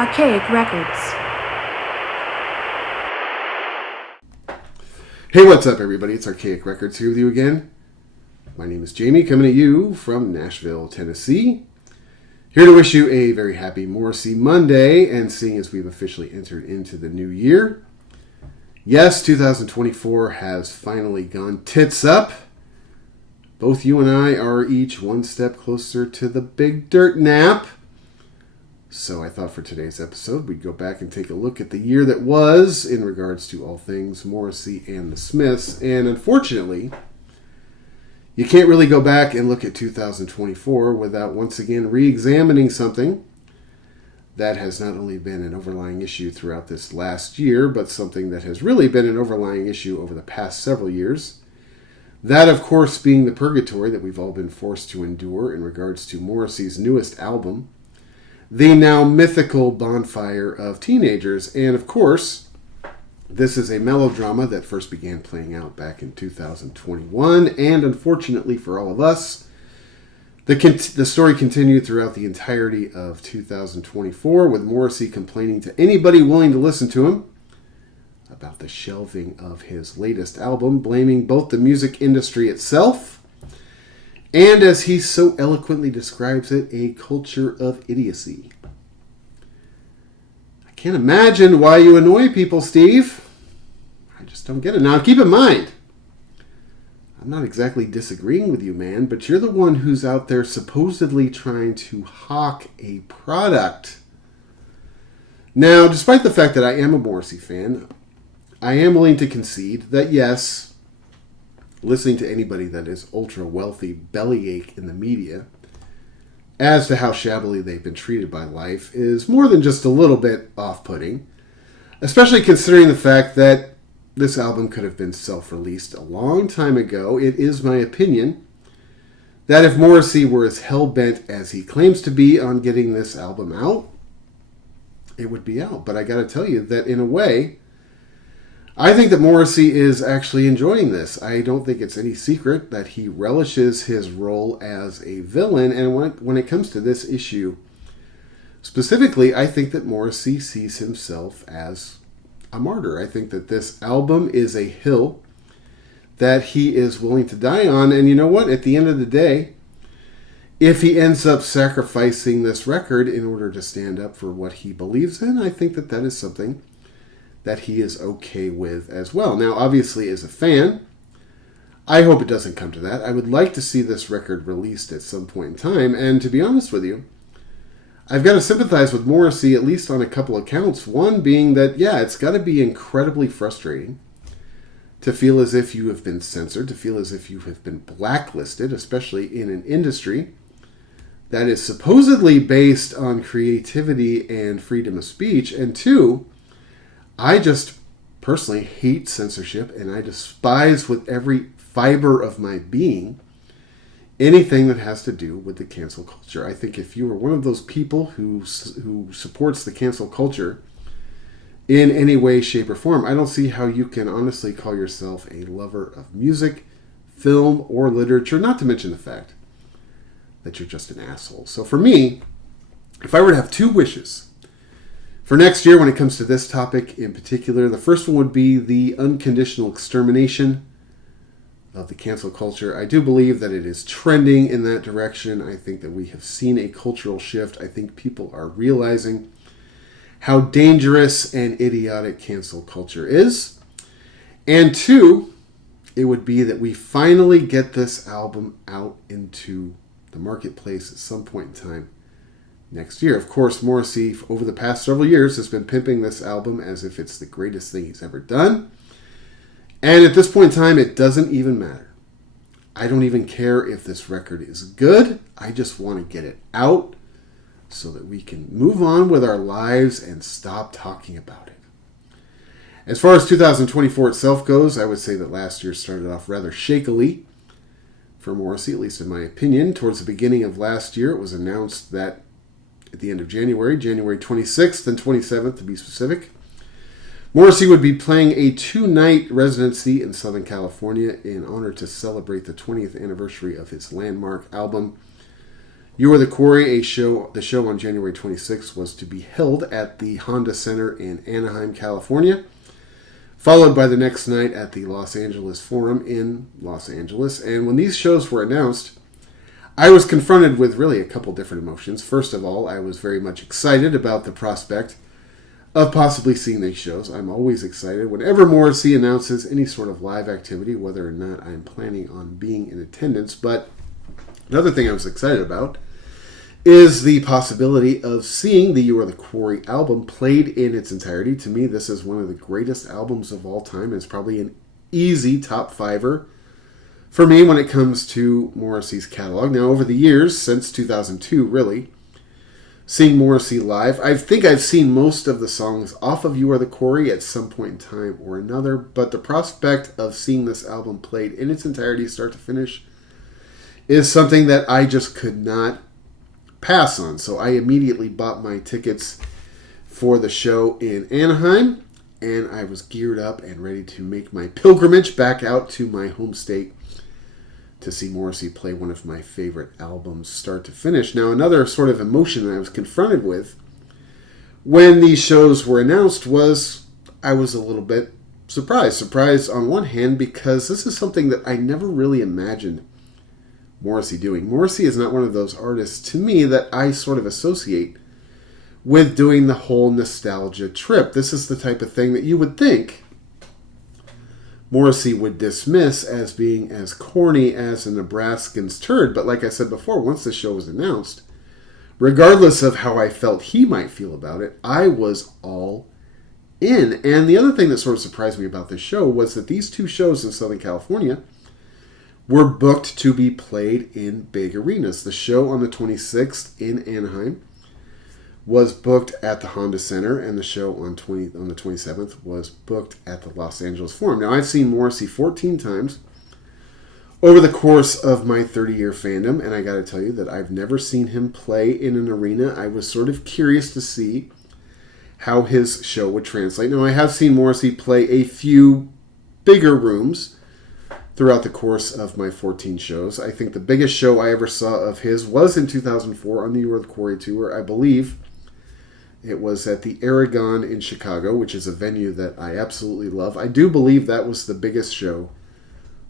Archaic Records. Hey, what's up, everybody? It's Archaic Records here with you again. My name is Jamie, coming to you from Nashville, Tennessee. Here to wish you a very happy Morrissey Monday, and seeing as we've officially entered into the new year. Yes, 2024 has finally gone tits up. Both you and I are each one step closer to the big dirt nap. So I thought for today's episode, we'd go back and take a look at the year that was in regards to all things Morrissey and the Smiths. And unfortunately, you can't really go back and look at 2024 without once again re-examining something that has not only been an overlying issue throughout this last year, but something that has really been an overlying issue over the past several years. That, of course, being the purgatory that we've all been forced to endure in regards to Morrissey's newest album, the now mythical Bonfire of Teenagers. And, of course, this is a melodrama that first began playing out back in 2021, and unfortunately for all of us, the story continued throughout the entirety of 2024, with Morrissey complaining to anybody willing to listen to him about the shelving of his latest album, blaming both the music industry itself and, as he so eloquently describes it, a culture of idiocy. I can't imagine why you annoy people, Steve. I just don't get it. Now, keep in mind, I'm not exactly disagreeing with you, man, but you're the one who's out there supposedly trying to hawk a product. Now, despite the fact that I am a Morrissey fan, I am willing to concede that, yes, listening to anybody that is ultra-wealthy bellyache in the media as to how shabbily they've been treated by life is more than just a little bit off-putting, especially considering the fact that this album could have been self-released a long time ago. It is my opinion that if Morrissey were as hell-bent as he claims to be on getting this album out, it would be out. But I gotta tell you that in a way, I think that Morrissey is actually enjoying this. I don't think it's any secret that he relishes his role as a villain. And when it comes to this issue specifically, I think that Morrissey sees himself as a martyr. I think that this album is a hill that he is willing to die on. And you know what? At the end of the day, if he ends up sacrificing this record in order to stand up for what he believes in, I think that that is something that he is okay with as well. Now, obviously, as a fan, I hope it doesn't come to that. I would like to see this record released at some point in time, and to be honest with you, I've got to sympathize with Morrissey at least on a couple of counts. One being that, yeah, it's got to be incredibly frustrating to feel as if you have been censored, to feel as if you have been blacklisted, especially in an industry that is supposedly based on creativity and freedom of speech. And two, I just personally hate censorship, and I despise with every fiber of my being anything that has to do with the cancel culture. I think if you are one of those people who supports the cancel culture in any way, shape, or form, I don't see how you can honestly call yourself a lover of music, film, or literature, not to mention the fact that you're just an asshole. So for me, if I were to have two wishes for next year when it comes to this topic in particular, the first one would be the unconditional extermination of the cancel culture. I do believe that it is trending in that direction. I think that we have seen a cultural shift. I think people are realizing how dangerous and idiotic cancel culture is. And two, it would be that we finally get this album out into the marketplace at some point in time next year. Of course, Morrissey, over the past several years, has been pimping this album as if it's the greatest thing he's ever done. And at this point in time, it doesn't even matter. I don't even care if this record is good. I just want to get it out so that we can move on with our lives and stop talking about it. As far as 2024 itself goes, I would say that last year started off rather shakily for Morrissey, at least in my opinion. Towards the beginning of last year, it was announced that at the end of January 26th and 27th to be specific, Morrissey would be playing a 2-night residency in Southern California in honor to celebrate the 20th anniversary of his landmark album, You Are the Quarry, the show on January 26th was to be held at the Honda Center in Anaheim, California, followed by the next night at the Los Angeles Forum in Los Angeles. And when these shows were announced, I was confronted with really a couple different emotions. First of all, I was very much excited about the prospect of possibly seeing these shows. I'm always excited whenever Morrissey announces any sort of live activity, whether or not I'm planning on being in attendance. But another thing I was excited about is the possibility of seeing the You Are the Quarry album played in its entirety. To me, this is one of the greatest albums of all time. It's probably an easy top fiver for me when it comes to Morrissey's catalog. Now, over the years, since 2002, really, seeing Morrissey live, I think I've seen most of the songs off of You Are the Quarry at some point in time or another, but the prospect of seeing this album played in its entirety, start to finish, is something that I just could not pass on. So I immediately bought my tickets for the show in Anaheim, and I was geared up and ready to make my pilgrimage back out to my home state to see Morrissey play one of my favorite albums start to finish. Now, another sort of emotion that I was confronted with when these shows were announced was I was a little bit surprised. Surprised on one hand because this is something that I never really imagined Morrissey doing. Morrissey is not one of those artists, to me, that I sort of associate with doing the whole nostalgia trip. This is the type of thing that you would think Morrissey would dismiss as being as corny as a Nebraskan's turd. But like I said before, once the show was announced, regardless of how I felt he might feel about it, I was all in. And the other thing that sort of surprised me about this show was that these two shows in Southern California were booked to be played in big arenas. The show on the 26th in Anaheim was booked at the Honda Center, and the show on the 27th was booked at the Los Angeles Forum. Now, I've seen Morrissey 14 times over the course of my 30-year fandom, and I got to tell you that I've never seen him play in an arena. I was sort of curious to see how his show would translate. Now, I have seen Morrissey play a few bigger rooms throughout the course of my 14 shows. I think the biggest show I ever saw of his was in 2004 on the You Are the Quarry tour. I believe it was at the Aragon in Chicago, which is a venue that I absolutely love. I do believe that was the biggest show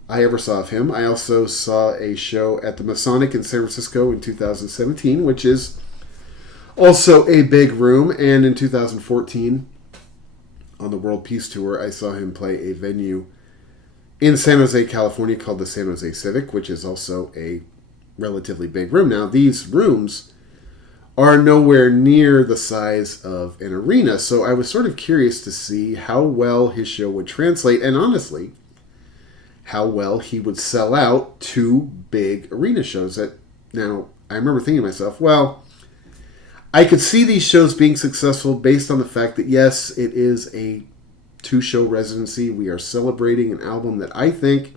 I ever saw of him. I also saw a show at the Masonic in San Francisco in 2017, which is also a big room. And in 2014, on the World Peace Tour, I saw him play a venue in San Jose, California, called the San Jose Civic, which is also a relatively big room. Now, these rooms are nowhere near the size of an arena, so I was sort of curious to see how well his show would translate, and honestly, how well he would sell out two big arena shows. Now, I remember thinking to myself, well, I could see these shows being successful based on the fact that, yes, it is a two-show residency. We are celebrating an album that I think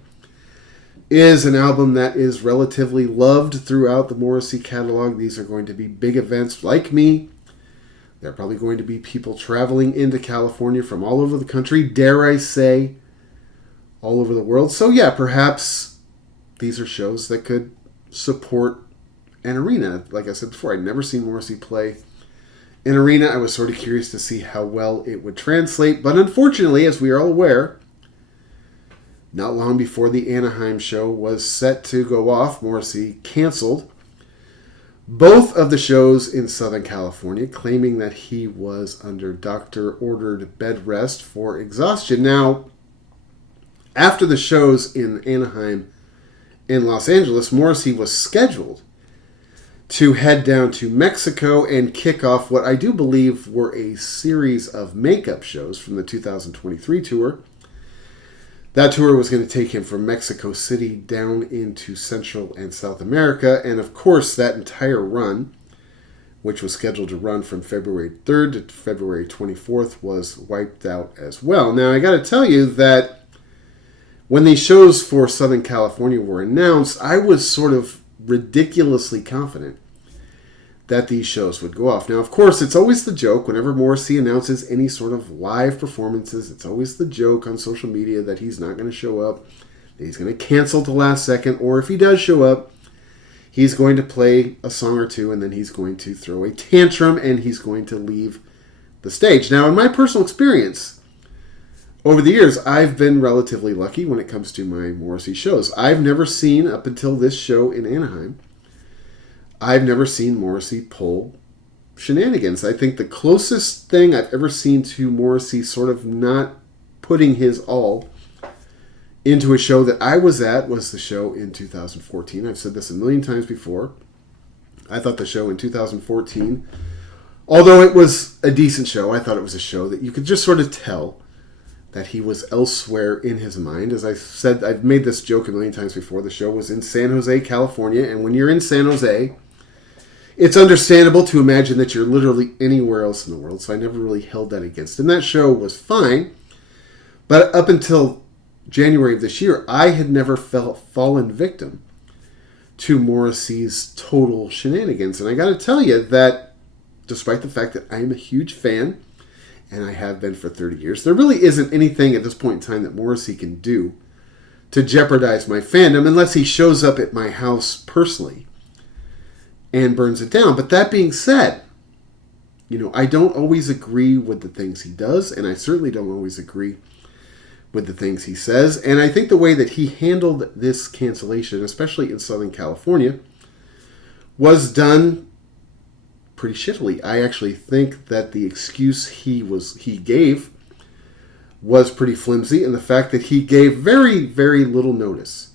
is an album that is relatively loved throughout the Morrissey catalog. These are going to be big events like me. There are probably going to be people traveling into California from all over the country, dare I say, all over the world. So yeah, perhaps these are shows that could support an arena. Like I said before, I'd never seen Morrissey play in arena. I was sort of curious to see how well it would translate. But unfortunately, as we are all aware, not long before the Anaheim show was set to go off, Morrissey canceled both of the shows in Southern California, claiming that he was under doctor-ordered bed rest for exhaustion. Now, after the shows in Anaheim and Los Angeles, Morrissey was scheduled to head down to Mexico and kick off what I do believe were a series of makeup shows from the 2023 tour. That tour was going to take him from Mexico City down into Central and South America. And of course, that entire run, which was scheduled to run from February 3rd to February 24th, was wiped out as well. Now, I got to tell you that when these shows for Southern California were announced, I was sort of ridiculously confident that these shows would go off. Now, of course, it's always the joke whenever Morrissey announces any sort of live performances. It's always the joke on social media that he's not going to show up, that he's going to cancel at the last second, or if he does show up, he's going to play a song or two, and then he's going to throw a tantrum, and he's going to leave the stage. Now, in my personal experience, over the years, I've been relatively lucky when it comes to my Morrissey shows. I've never seen, up until this show in Anaheim, I've never seen Morrissey pull shenanigans. I think the closest thing I've ever seen to Morrissey sort of not putting his all into a show that I was at was the show in 2014. I've said this a million times before. I thought the show in 2014, although it was a decent show, I thought it was a show that you could just sort of tell that he was elsewhere in his mind. As I said, I've made this joke a million times before. The show was in San Jose, California, and when you're in San Jose, it's understandable to imagine that you're literally anywhere else in the world, so I never really held that against him. That show was fine, but up until January of this year, I had never fallen victim to Morrissey's total shenanigans. And I got to tell you that despite the fact that I am a huge fan, and I have been for 30 years, there really isn't anything at this point in time that Morrissey can do to jeopardize my fandom unless he shows up at my house personally and burns it down. But that being said, I don't always agree with the things he does, and I certainly don't always agree with the things he says. And I think the way that he handled this cancellation, especially in Southern California, was done pretty shittily. I actually think that the excuse he gave was pretty flimsy, and the fact that he gave very, very little notice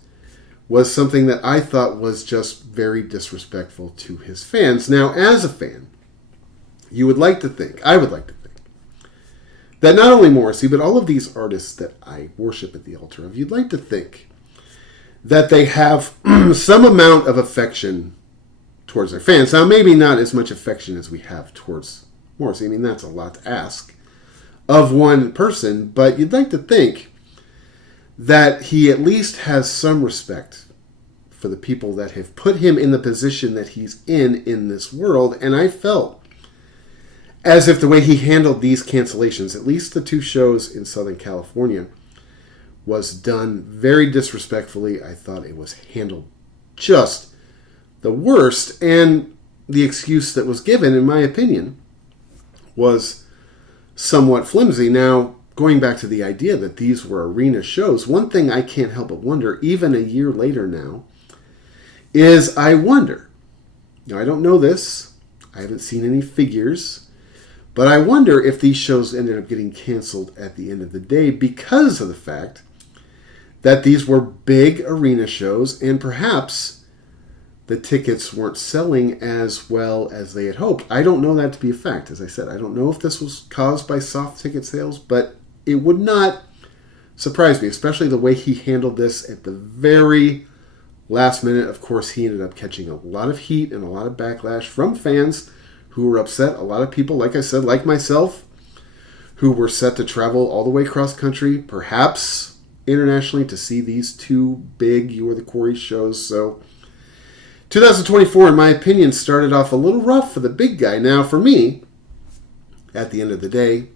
was something that I thought was just very disrespectful to his fans. Now, as a fan, I would like to think, that not only Morrissey, but all of these artists that I worship at the altar of, you'd like to think that they have some amount of affection towards their fans. Now, maybe not as much affection as we have towards Morrissey. I mean, that's a lot to ask of one person, but you'd like to think that he at least has some respect for the people that have put him in the position that he's in this world. And I felt as if the way he handled these cancellations, at least the two shows in Southern California, was done very disrespectfully. I thought it was handled just the worst, and the excuse that was given, in my opinion, was somewhat flimsy. Now, going back to the idea that these were arena shows, one thing I can't help but wonder, even a year later now, is I wonder, I don't know this, I haven't seen any figures, but I wonder if these shows ended up getting canceled at the end of the day because of the fact that these were big arena shows, and perhaps the tickets weren't selling as well as they had hoped. I don't know that to be a fact. As I said, I don't know if this was caused by soft ticket sales, but it would not surprise me, especially the way he handled this at the very last minute. Of course, he ended up catching a lot of heat and a lot of backlash from fans who were upset. A lot of people, like I said, like myself, who were set to travel all the way across country, perhaps internationally, to see these two big You Are the Quarry shows. So 2024, in my opinion, started off a little rough for the big guy. Now, for me, at the end of the day,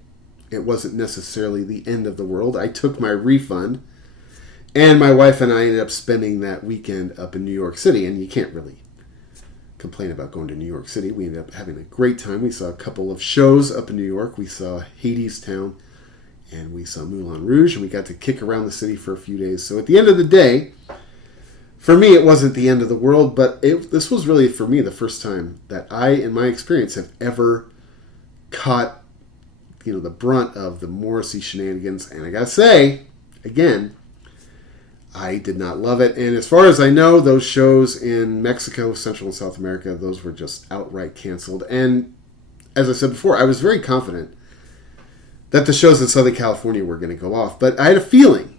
it wasn't necessarily the end of the world. I took my refund, and my wife and I ended up spending that weekend up in New York City, and you can't really complain about going to New York City. We ended up having a great time. We saw a couple of shows up in New York. We saw Hadestown, and we saw Moulin Rouge, and we got to kick around the city for a few days. So at the end of the day, for me, it wasn't the end of the world, but this was really, for me, the first time that I, in my experience, have ever caught, the brunt of the Morrissey shenanigans. And I gotta say, again, I did not love it. And as far as I know, those shows in Mexico, Central and South America, those were just outright canceled. And as I said before, I was very confident that the shows in Southern California were going to go off. But I had a feeling,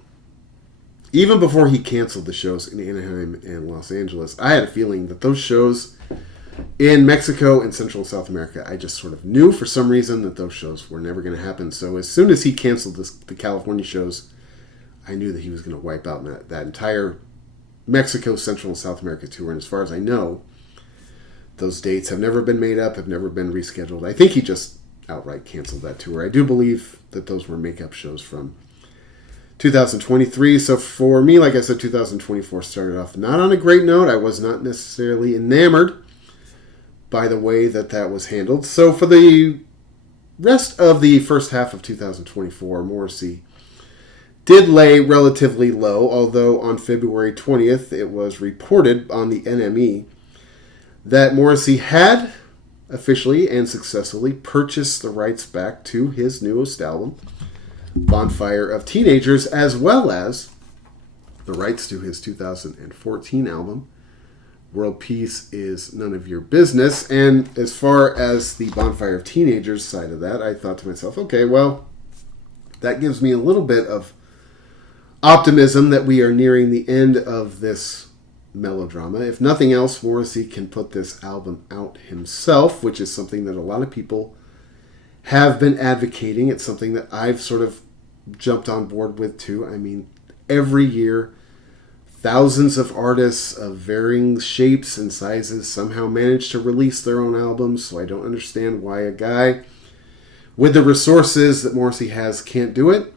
even before he canceled the shows in Anaheim and Los Angeles, I had a feeling that those shows in Mexico and Central and South America, I just sort of knew for some reason that those shows were never going to happen. So as soon as he canceled the California shows, I knew that he was going to wipe out that entire Mexico, Central, and South America tour. And as far as I know, those dates have never been made up, have never been rescheduled. I think he just outright canceled that tour. I do believe that those were makeup shows from 2023. So for me, like I said, 2024 started off not on a great note. I was not necessarily enamored by the way that was handled. So for the rest of the first half of 2024, Morrissey did lay relatively low, although on February 20th it was reported on the NME that Morrissey had officially and successfully purchased the rights back to his newest album, Bonfire of Teenagers, as well as the rights to his 2014 album, World Peace is None of Your Business. And as far as the Bonfire of Teenagers side of that, I thought to myself, okay, well, that gives me a little bit of optimism that we are nearing the end of this melodrama. If nothing else, Morrissey can put this album out himself, which is something that a lot of people have been advocating. It's something that I've sort of jumped on board with too. I mean, every year, thousands of artists of varying shapes and sizes somehow manage to release their own albums, so I don't understand why a guy with the resources that Morrissey has can't do it.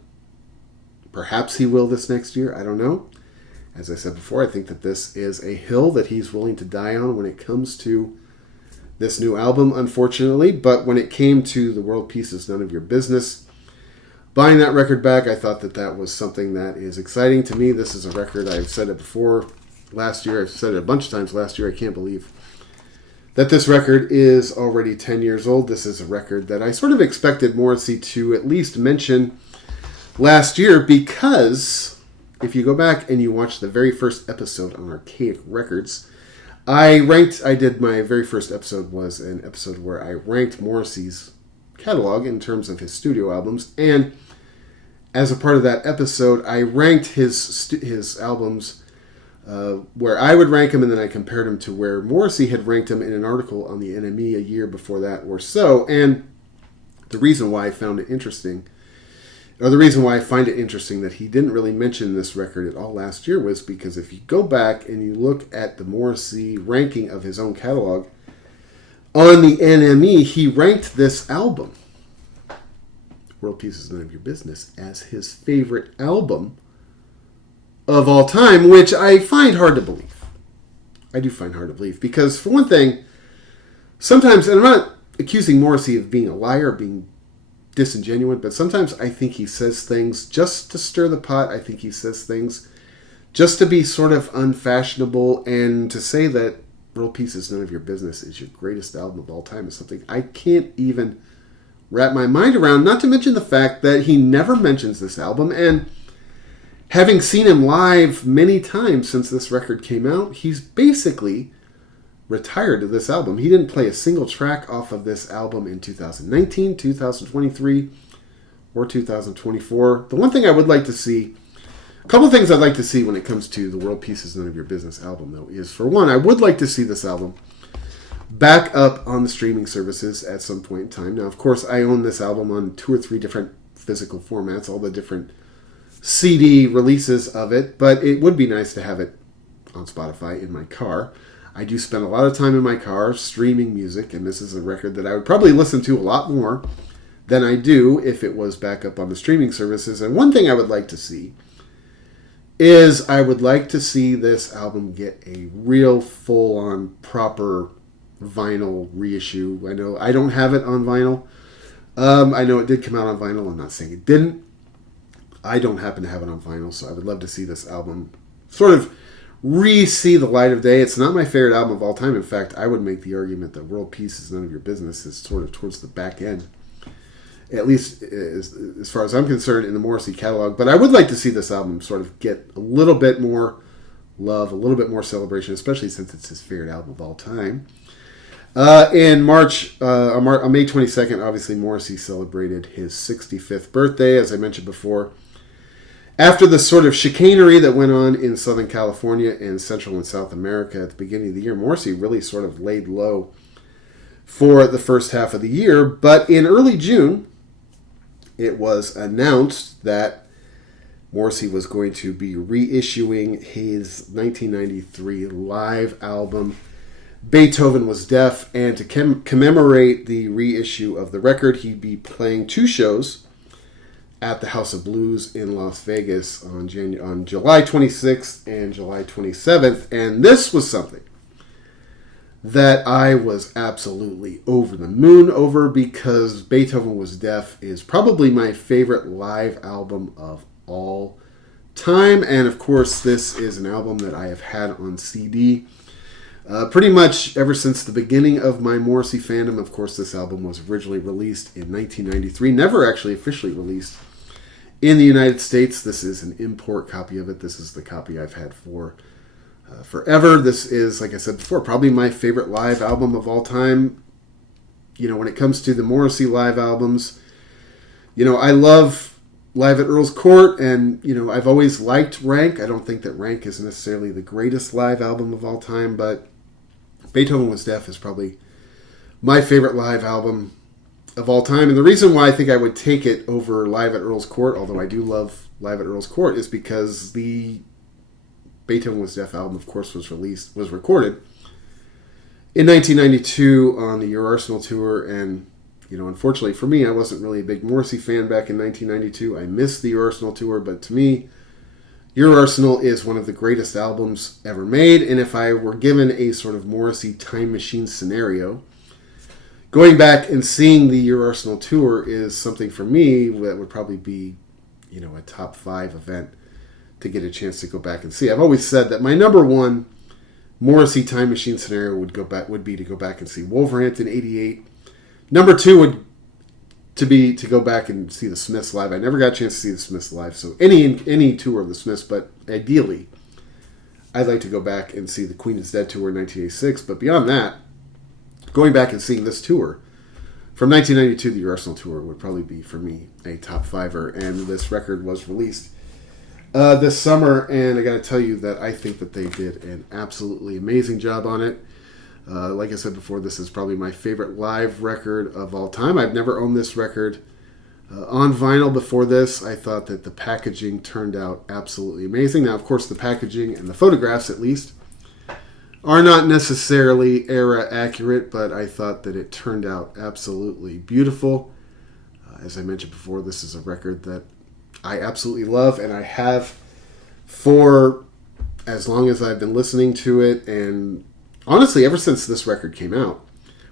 Perhaps he will this next year. I don't know. As I said before, I think that this is a hill that he's willing to die on when it comes to this new album, unfortunately. But when it came to The World Peace is None of Your Business, buying that record back, I thought that was something that is exciting to me. This is a record, I've said it before last year. I've said it a bunch of times last year. I can't believe that this record is already 10 years old. This is a record that I sort of expected Morrissey to at least mention last year, because if you go back and you watch the very first episode on Archaic Records, my very first episode was an episode where I ranked Morrissey's catalog in terms of his studio albums, and as a part of that episode, I ranked his albums where I would rank him, and then I compared him to where Morrissey had ranked him in an article on the NME a year before that or so. And the reason why I found it interesting, or the reason why I find it interesting that he didn't really mention this record at all last year, was because if you go back and you look at the Morrissey ranking of his own catalog on the NME, he ranked this album, World Peace is None of Your Business, as his favorite album of all time, which I find hard to believe. I do find hard to believe, because for one thing, sometimes, and I'm not accusing Morrissey of being a liar, being disingenuous, but sometimes I think he says things just to stir the pot. I think he says things just to be sort of unfashionable, and to say that World Peace is None of Your Business is your greatest album of all time is something I can't even wrap my mind around, not to mention the fact that he never mentions this album. And having seen him live many times since this record came out, he's basically retired to this album. He didn't play a single track off of this album in 2019, 2023, or 2024. The one thing I would like to see, a couple of things I'd like to see when it comes to the World Peace is None of Your Business album, though, is, for one, I would like to see this album back up on the streaming services at some point in time. Now, of course, I own this album on 2 or 3 different physical formats, all the different CD releases of it, but it would be nice to have it on Spotify in my car. I do spend a lot of time in my car streaming music, and this is a record that I would probably listen to a lot more than I do if it was back up on the streaming services. And one thing I would like to see is I would like to see this album get a real full-on proper vinyl reissue. I know I don't have it on vinyl. I know it did come out on vinyl. I'm not saying it didn't. I don't happen to have it on vinyl, so I would love to see this album sort of re-see the light of day. It's not my favorite album of all time. In fact, I would make the argument that World Peace is None of Your Business is sort of towards the back end, at least as far as I'm concerned, in the Morrissey catalog. But I would like to see this album sort of get a little bit more love, a little bit more celebration, especially since it's his favorite album of all time. In March, on May 22nd, obviously Morrissey celebrated his 65th birthday, as I mentioned before. After the sort of chicanery that went on in Southern California and Central and South America at the beginning of the year, Morrissey really sort of laid low for the first half of the year. But in early June, it was announced that Morrissey was going to be reissuing his 1993 live album, Beethoven Was Deaf, and to commemorate the reissue of the record, he'd be playing 2 shows at the House of Blues in Las Vegas on July 26th and July 27th. And this was something that I was absolutely over the moon over, because Beethoven Was Deaf is probably my favorite live album of all time. And of course, this is an album that I have had on CD pretty much ever since the beginning of my Morrissey fandom. Of course, this album was originally released in 1993, never actually officially released in the United States. This is an import copy of it. This is the copy I've had for forever. This is, like I said before, probably my favorite live album of all time. You know, when it comes to the Morrissey live albums, you know, I love Live at Earl's Court, and, you know, I've always liked Rank. I don't think that Rank is necessarily the greatest live album of all time, but Beethoven Was Deaf is probably my favorite live album of all time. And the reason why I think I would take it over Live at Earl's Court, although I do love Live at Earl's Court, is because the Beethoven Was Deaf album, of course, was recorded in 1992 on the Your Arsenal tour. And, you know, unfortunately for me, I wasn't really a big Morrissey fan back in 1992. I missed the Your Arsenal tour, but to me, Your Arsenal is one of the greatest albums ever made. And if I were given a sort of Morrissey time machine scenario, going back and seeing the Your Arsenal tour is something for me that would probably be, you know, a top 5 event to get a chance to go back and see. I've always said that my number one Morrissey time machine scenario would be to go back and see Wolverhampton '88. Number 2 would to go back and see the Smiths live. I never got a chance to see the Smiths live, so any tour of the Smiths, but ideally, I'd like to go back and see the Queen is Dead tour in 1986. But beyond that, going back and seeing this tour from 1992, the Your Arsenal tour, would probably be, for me, a top 5er. And this record was released this summer, and I got to tell you that I think that they did an absolutely amazing job on it. Like I said before, this is probably my favorite live record of all time. I've never owned this record on vinyl before this. I thought that the packaging turned out absolutely amazing. Now, of course, the packaging and the photographs, at least, are not necessarily era accurate, but I thought that it turned out absolutely beautiful. As I mentioned before, this is a record that I absolutely love, and I have for as long as I've been listening to it. And honestly, ever since this record came out,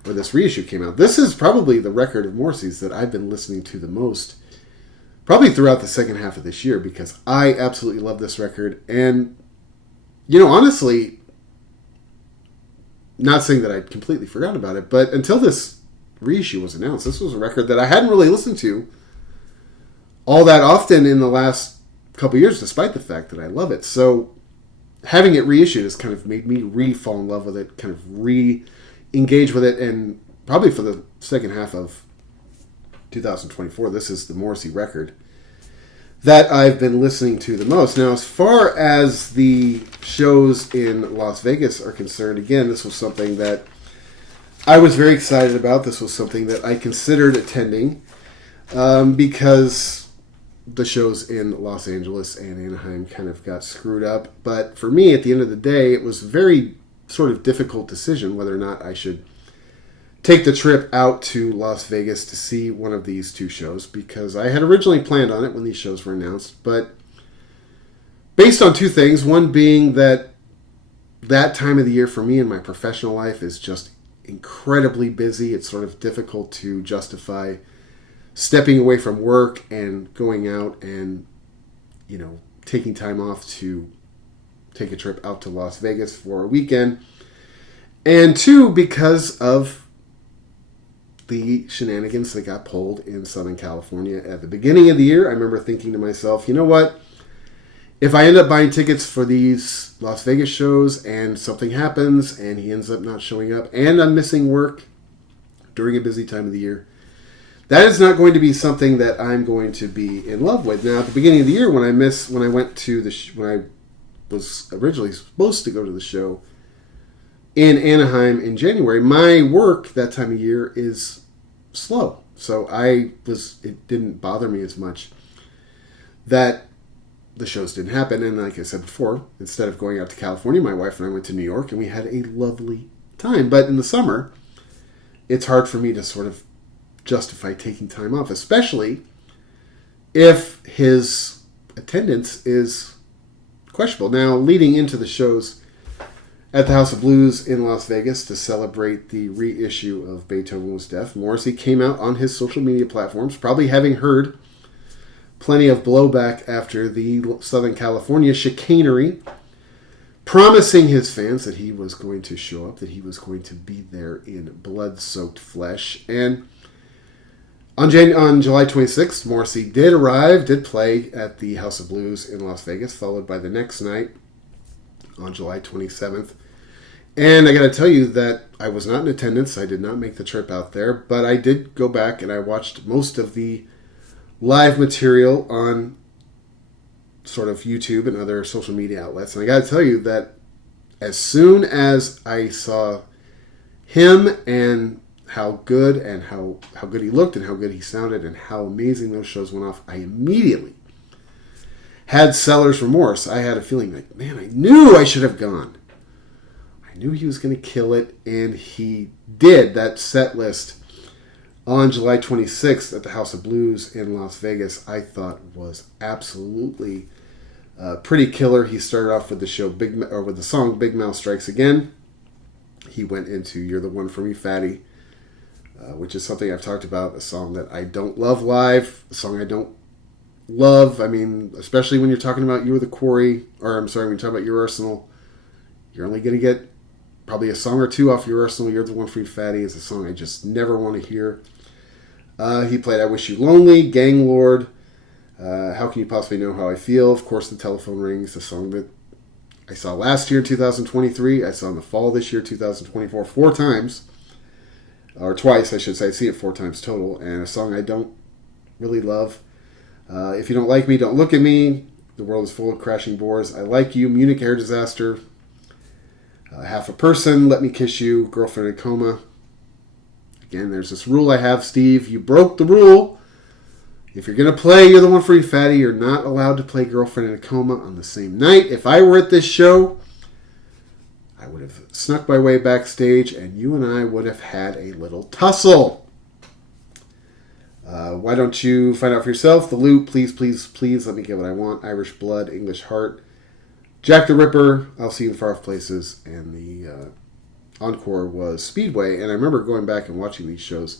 or this reissue came out, this is probably the record of Morrissey's that I've been listening to the most, probably throughout the second half of this year, because I absolutely love this record. And, you know, honestly, not saying that I'd completely forgotten about it, but until this reissue was announced, this was a record that I hadn't really listened to all that often in the last couple years, despite the fact that I love it. So having it reissued has kind of made me re-fall in love with it, kind of re-engage with it, and probably for the second half of 2024, this is the Morrissey record that I've been listening to the most. Now, as far as the shows in Las Vegas are concerned, again, this was something that I was very excited about. This was something that I considered attending because the shows in Los Angeles and Anaheim kind of got screwed up. But for me, at the end of the day, it was a very sort of difficult decision whether or not I should take the trip out to Las Vegas to see one of these two shows, because I had originally planned on it when these shows were announced. But based on two things, one being that time of the year for me in my professional life is just incredibly busy. It's sort of difficult to justify stepping away from work and going out and, you know, taking time off to take a trip out to Las Vegas for a weekend. And two, because of the shenanigans that got pulled in Southern California at the beginning of the year. I remember thinking to myself, you know what? If I end up buying tickets for these Las Vegas shows and something happens and he ends up not showing up and I'm missing work during a busy time of the year, that is not going to be something that I'm going to be in love with. Now, at the beginning of the year, when I went to when I was originally supposed to go to the show in Anaheim in January, my work that time of year is slow. So it didn't bother me as much that the shows didn't happen. And like I said before, instead of going out to California, my wife and I went to New York and we had a lovely time. But in the summer, it's hard for me to sort of justify taking time off, especially if his attendance is questionable. Now, leading into the shows at the House of Blues in Las Vegas to celebrate the reissue of Beethoven Was Deaf, Morrissey came out on his social media platforms, probably having heard plenty of blowback after the Southern California chicanery, promising his fans that he was going to show up, that he was going to be there in blood-soaked flesh. And on July 26th, Morrissey did arrive, did play at the House of Blues in Las Vegas, followed by the next night on July 27th. And I got to tell you that I was not in attendance. I did not make the trip out there, but I did go back and I watched most of the live material on sort of YouTube and other social media outlets. And I got to tell you that as soon as I saw him and how good he looked and how good he sounded and how amazing those shows went off, I immediately had seller's remorse. I had a feeling like, man, I knew I should have gone. I knew he was going to kill it, and he did. That set list on July 26th at the House of Blues in Las Vegas, I thought was absolutely pretty killer. He started off with the show with the song "Big Mouth Strikes Again." He went into "You're the One for Me, Fatty," which is something I've talked about. A song that I don't love live. A song I don't love. I mean, especially when you're talking about "You Were the Quarry," or I'm sorry, when you're talking about "Your Arsenal," you're only going to get probably a song or two off "Your Arsenal." "You're the One for Me, Fatty" is a song I just never want to hear. He played "I Wish You Lonely," "Gang Lord," "How Can You Possibly Know How I Feel?" Of course, "The Telephone Rings," a song that I saw last year, 2023. I saw in the fall this year, 2024, 4 times. Or twice, I should say. I see it 4 times total. And a song I don't really love. "If You Don't Like Me, Don't Look at Me," "The World Is Full of Crashing Boars," "I Like You," "Munich Air Disaster," "Half a Person," "Let Me Kiss You," "Girlfriend in a Coma." Again, there's this rule I have, Steve. You broke the rule. If you're going to play "You're the One for Me, Fatty," you're not allowed to play "Girlfriend in a Coma" on the same night. If I were at this show, I would have snuck my way backstage and you and I would have had a little tussle. Why don't you find out for yourself? "The Loop," "Please, Please, Please Let Me Get What I Want," "Irish Blood," "English Heart," "Jack the Ripper," "I'll See You in Far Off Places," and the encore was "Speedway." And I remember going back and watching these shows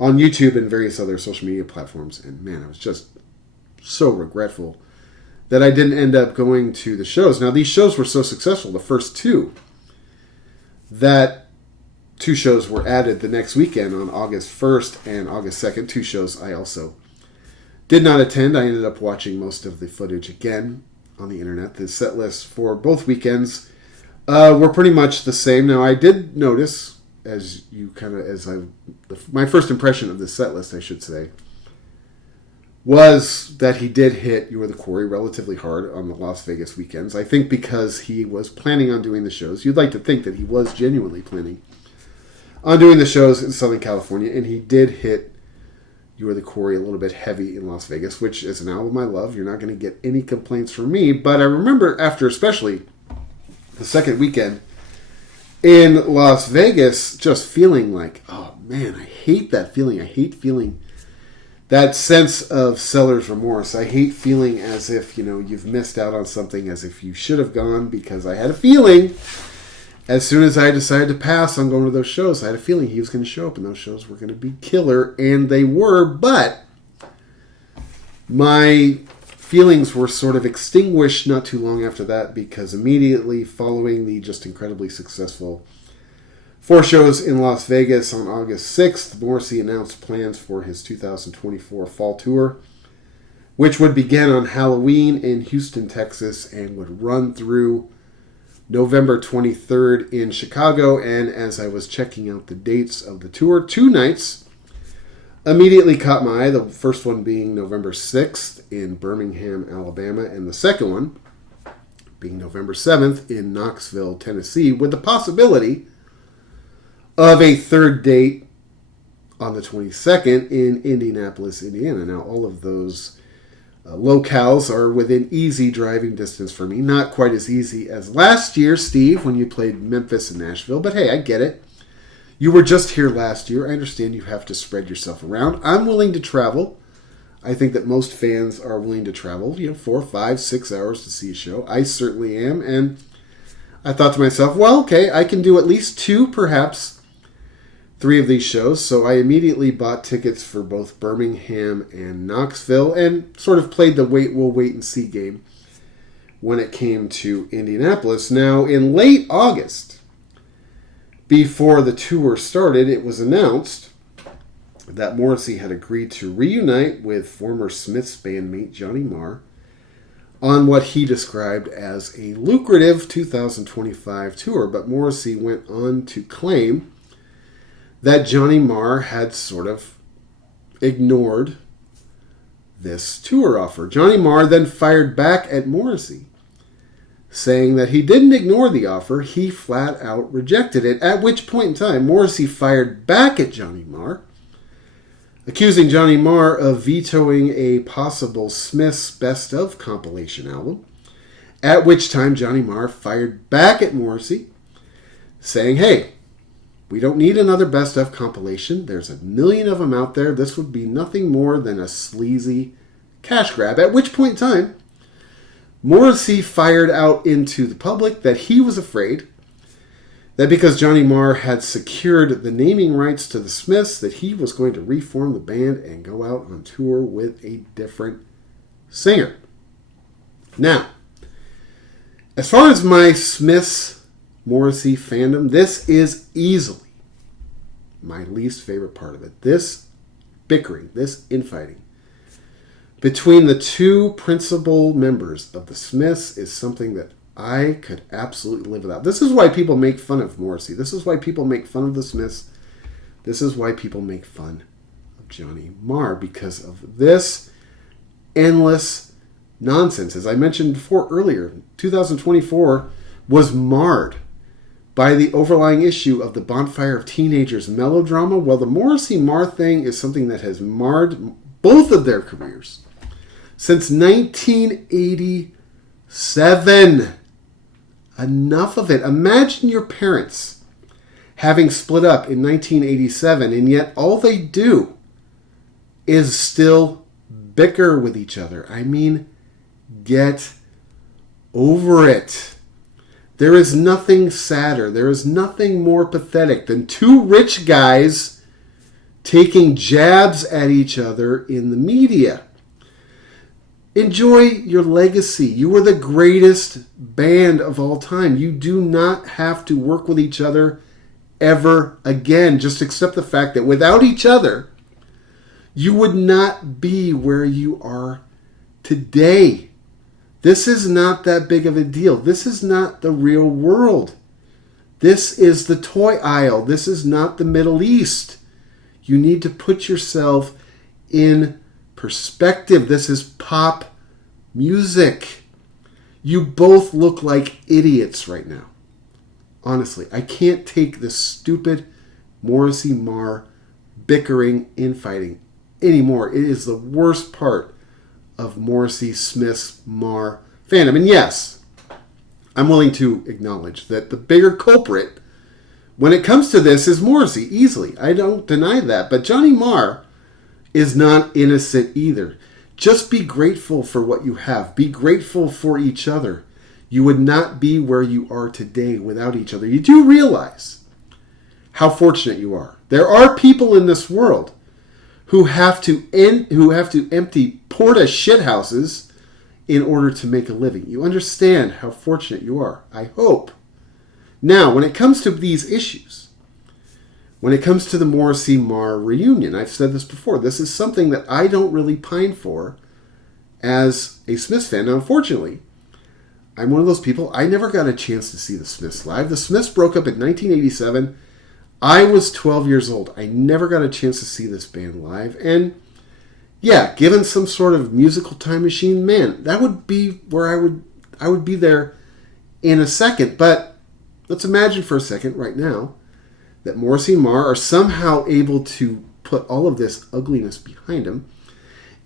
on YouTube and various other social media platforms, and man, I was just so regretful that I didn't end up going to the shows. Now, these shows were so successful, the first 2, that 2 shows were added the next weekend on August 1st and August 2nd, 2 shows I also did not attend. I ended up watching most of the footage again on the internet. The set lists for both weekends were pretty much the same. Now, I did notice, my first impression of this set list, I should say, was that he did hit "You Were the Quarry" relatively hard on the Las Vegas weekends. I think because he was planning on doing the shows. You'd like to think that he was genuinely planning on doing the shows in Southern California, and he did hit "You Were the Quarry" a little bit heavy in Las Vegas, which is an album I love. You're not going to get any complaints from me, but I remember after especially the second weekend in Las Vegas, just feeling like, oh man, I hate that feeling. I hate feeling that sense of seller's remorse. I hate feeling as if, you've missed out on something, as if you should have gone, because I had a feeling, as soon as I decided to pass on going to those shows, I had a feeling he was going to show up and those shows were going to be killer, and they were, but my feelings were sort of extinguished not too long after that, because immediately following the just incredibly successful 4 shows in Las Vegas on August 6th, Morrissey announced plans for his 2024 fall tour, which would begin on Halloween in Houston, Texas, and would run through November 23rd in Chicago. And as I was checking out the dates of the tour, 2 nights immediately caught my eye. The first one being November 6th in Birmingham, Alabama, and the second one being November 7th in Knoxville, Tennessee, with the possibility of a third date on the 22nd in Indianapolis, Indiana. Now, all of those locales are within easy driving distance for me. Not quite as easy as last year, Steve, when you played Memphis and Nashville, but hey, I get it. You were just here last year. I understand you have to spread yourself around. I'm willing to travel. I think that most fans are willing to travel, 4, 5, 6 hours to see a show. I certainly am. And I thought to myself, well, okay, I can do at least 2, perhaps 3 of these shows. So I immediately bought tickets for both Birmingham and Knoxville and sort of played the we'll wait and see game when it came to Indianapolis. Now, in late August, before the tour started, it was announced that Morrissey had agreed to reunite with former Smiths bandmate Johnny Marr on what he described as a lucrative 2025 tour. But Morrissey went on to claim that Johnny Marr had sort of ignored this tour offer. Johnny Marr then fired back at Morrissey, saying that he didn't ignore the offer, he flat out rejected it, at which point in time Morrissey fired back at Johnny Marr, accusing Johnny Marr of vetoing a possible Smiths Best Of compilation album, at which time Johnny Marr fired back at Morrissey, saying, hey, we don't need another Best Of compilation, there's a million of them out there, this would be nothing more than a sleazy cash grab, at which point in time Morrissey fired out into the public that he was afraid that because Johnny Marr had secured the naming rights to the Smiths, that he was going to reform the band and go out on tour with a different singer. Now, as far as my Smiths Morrissey fandom, this is easily my least favorite part of it. This bickering, this infighting between the 2 principal members of the Smiths is something that I could absolutely live without. This is why people make fun of Morrissey. This is why people make fun of the Smiths. This is why people make fun of Johnny Marr, because of this endless nonsense. As I mentioned before earlier, 2024 was marred by the overlying issue of the Bonfire of Teenagers melodrama. Well, the Morrissey-Marr thing is something that has marred both of their careers since 1987. Enough of it. Imagine your parents having split up in 1987, and yet all they do is still bicker with each other. I mean, get over it. There is nothing sadder, there is nothing more pathetic than 2 rich guys taking jabs at each other in the media. Enjoy your legacy. You were the greatest band of all time. You do not have to work with each other ever again. Just accept the fact that without each other, you would not be where you are today. This is not that big of a deal. This is not the real world. This is the toy aisle. This is not the Middle East. You need to put yourself in perspective. This is pop music. You both look like idiots right now. Honestly, I can't take this stupid Morrissey-Marr bickering, infighting anymore. It is the worst part of Morrissey-Smiths-Marr fandom. And yes, I'm willing to acknowledge that the bigger culprit when it comes to this is Morrissey, easily. I don't deny that. But Johnny Marr is not innocent either. Just be grateful for what you have. Be grateful for each other. You would not be where you are today without each other. You do realize how fortunate you are. There are people in this world who have to empty porta shithouses in order to make a living. You understand how fortunate you are, I hope. Now, when it comes to these issues, when it comes to the Morrissey-Marr reunion, I've said this before, this is something that I don't really pine for as a Smiths fan. Now, unfortunately, I'm one of those people, I never got a chance to see the Smiths live. The Smiths broke up in 1987. I was 12 years old. I never got a chance to see this band live. And yeah, given some sort of musical time machine, man, that would be where I would be there in a second. But let's imagine for a second right now that Morrissey-Marr are somehow able to put all of this ugliness behind them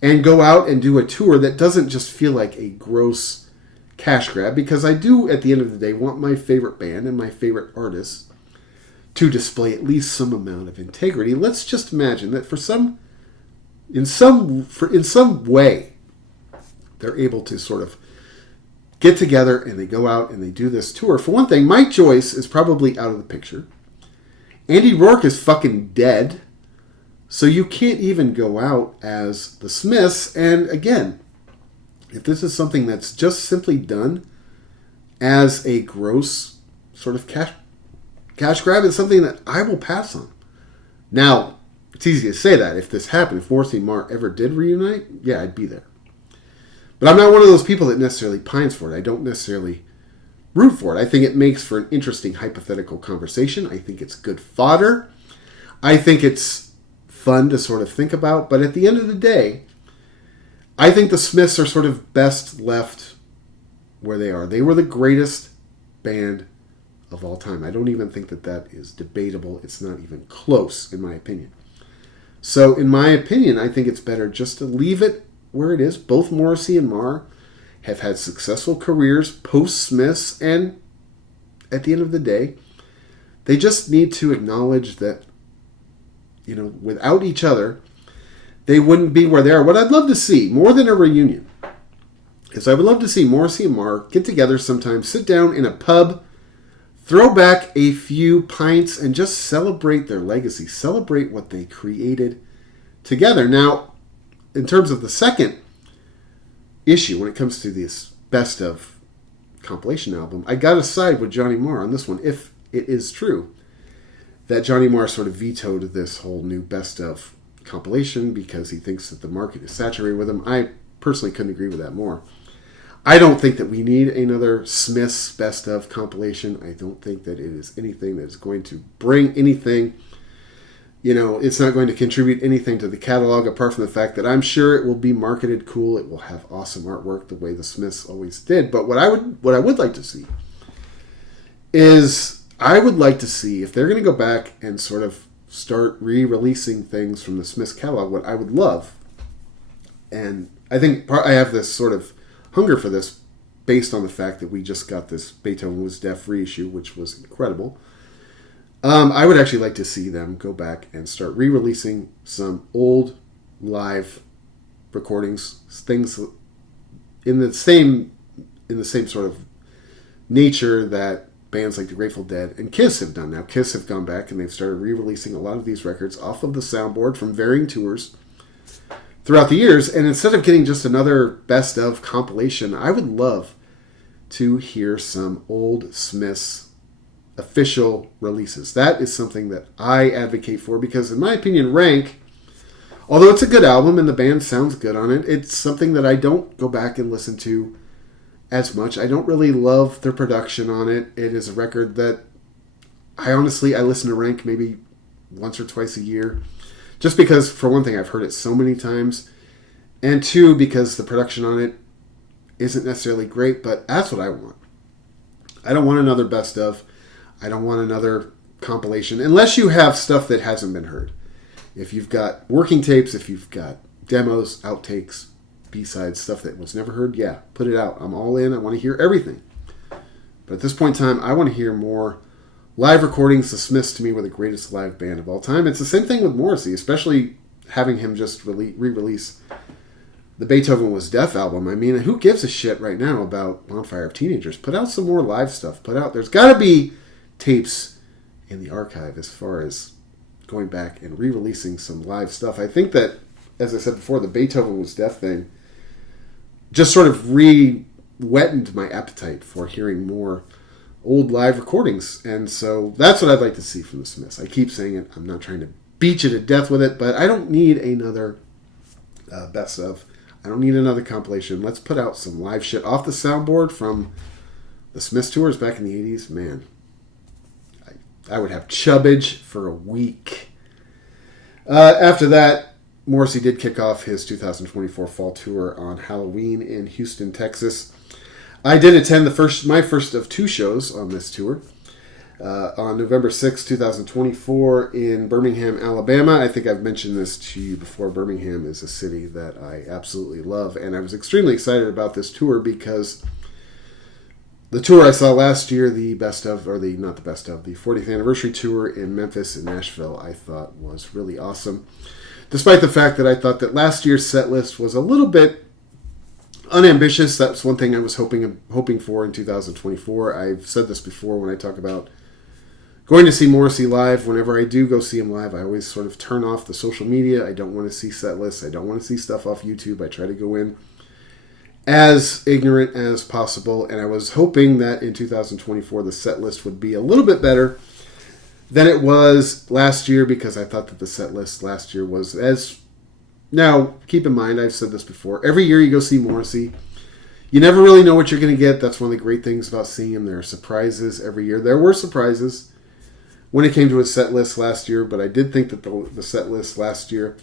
and go out and do a tour that doesn't just feel like a gross cash grab, because I do, at the end of the day, want my favorite band and my favorite artists to display at least some amount of integrity. Let's just imagine that for some in some way, they're able to sort of get together and they go out and they do this tour. For one thing, Mike Joyce is probably out of the picture. Andy Rourke is fucking dead. So you can't even go out as the Smiths. And again, if this is something that's just simply done as a gross sort of cash grab, it's something that I will pass on. Now, it's easy to say that. If this happened, if Morrissey and Marr ever did reunite, yeah, I'd be there. But I'm not one of those people that necessarily pines for it. I don't necessarily root for it. I think it makes for an interesting hypothetical conversation. I think it's good fodder. I think it's fun to sort of think about. But at the end of the day, I think the Smiths are sort of best left where they are. They were the greatest band of all time. I don't even think that that is debatable. It's not even close, in my opinion. So, in my opinion, I think it's better just to leave it where it is. Both Morrissey and Marr have had successful careers post-Smiths, and at the end of the day, they just need to acknowledge that, you know, without each other, they wouldn't be where they are. What I'd love to see, more than a reunion, is I would love to see Morrissey and Marr get together sometime, sit down in a pub, throw back a few pints, and just celebrate their legacy, celebrate what they created together. Now, in terms of the second issue, when it comes to this best of compilation album, I got to side with Johnny Marr on this one, if it is true that Johnny Marr sort of vetoed this whole new best of compilation because he thinks that the market is saturated with them. I personally couldn't agree with that more. I don't think that we need another Smiths best of compilation. I don't think that it is anything that is going to bring anything. You know, it's not going to contribute anything to the catalog apart from the fact that I'm sure it will be marketed cool. It will have awesome artwork the way the Smiths always did. But what I would like to see is, I would like to see if they're going to go back and sort of start re-releasing things from the Smiths catalog, what I would love, and I think I have this sort of hunger for this based on the fact that we just got this Beethoven Was Deaf reissue, which was incredible. I would actually like to see them go back and start re-releasing some old live recordings, things in the same sort of nature that bands like the Grateful Dead and Kiss have done. Now, Kiss have gone back and they've started re-releasing a lot of these records off of the soundboard from varying tours throughout the years. And instead of getting just another best of compilation, I would love to hear some old Smiths official releases. That is something that I advocate for because, in my opinion, Rank, although it's a good album and the band sounds good on it, it's something that I don't go back and listen to as much. I don't really love their production on it. It is a record that I listen to Rank maybe once or twice a year. Just because, for one thing, I've heard it so many times. And two, because the production on it isn't necessarily great, but that's what I want. I don't want another best of. I don't want another compilation. Unless you have stuff that hasn't been heard. If you've got working tapes, if you've got demos, outtakes, B-sides, stuff that was never heard, yeah, put it out. I'm all in. I want to hear everything. But at this point in time, I want to hear more live recordings. The Smiths, to me, were the greatest live band of all time. It's the same thing with Morrissey, especially having him just re-release the Beethoven Was Deaf album. I mean, who gives a shit right now about Bonfire of Teenagers? Put out some more live stuff. There's got to be tapes in the archive as far as going back and re-releasing some live stuff. I think that, as I said before, the Beethoven Was Deaf thing just sort of whetted my appetite for hearing more old live recordings. And so that's what I'd like to see from the Smiths. I keep saying it. I'm not trying to beat you to death with it, but I don't need another best of. I don't need another compilation. Let's put out some live shit off the soundboard from the Smiths tours back in the 80s. Man, I would have chubbage for a week. After that, Morrissey did kick off his 2024 fall tour on Halloween in Houston, Texas. I did attend my first of two shows on this tour. On November 6, 2024 in Birmingham, Alabama. I think I've mentioned this to you before. Birmingham is a city that I absolutely love, and I was extremely excited about this tour because the tour I saw last year, the 40th anniversary tour in Memphis and Nashville, I thought was really awesome. despite the fact that I thought that last year's set list was a little bit unambitious. That's one thing I was hoping for in 2024. I've said this before when I talk about going to see Morrissey live. Whenever I do go see him live, I always sort of turn off the social media. I don't want to see set lists. I don't want to see stuff off YouTube. I try to go in as ignorant as possible. And I was hoping that in 2024 the set list would be a little bit better than it was last year, because I thought that the set list last year was as... Now, keep in mind, I've said this before, every year you go see Morrissey, you never really know what you're going to get. That's one of the great things about seeing him. There are surprises every year. There were surprises when it came to his set list last year, but I did think that the set list last year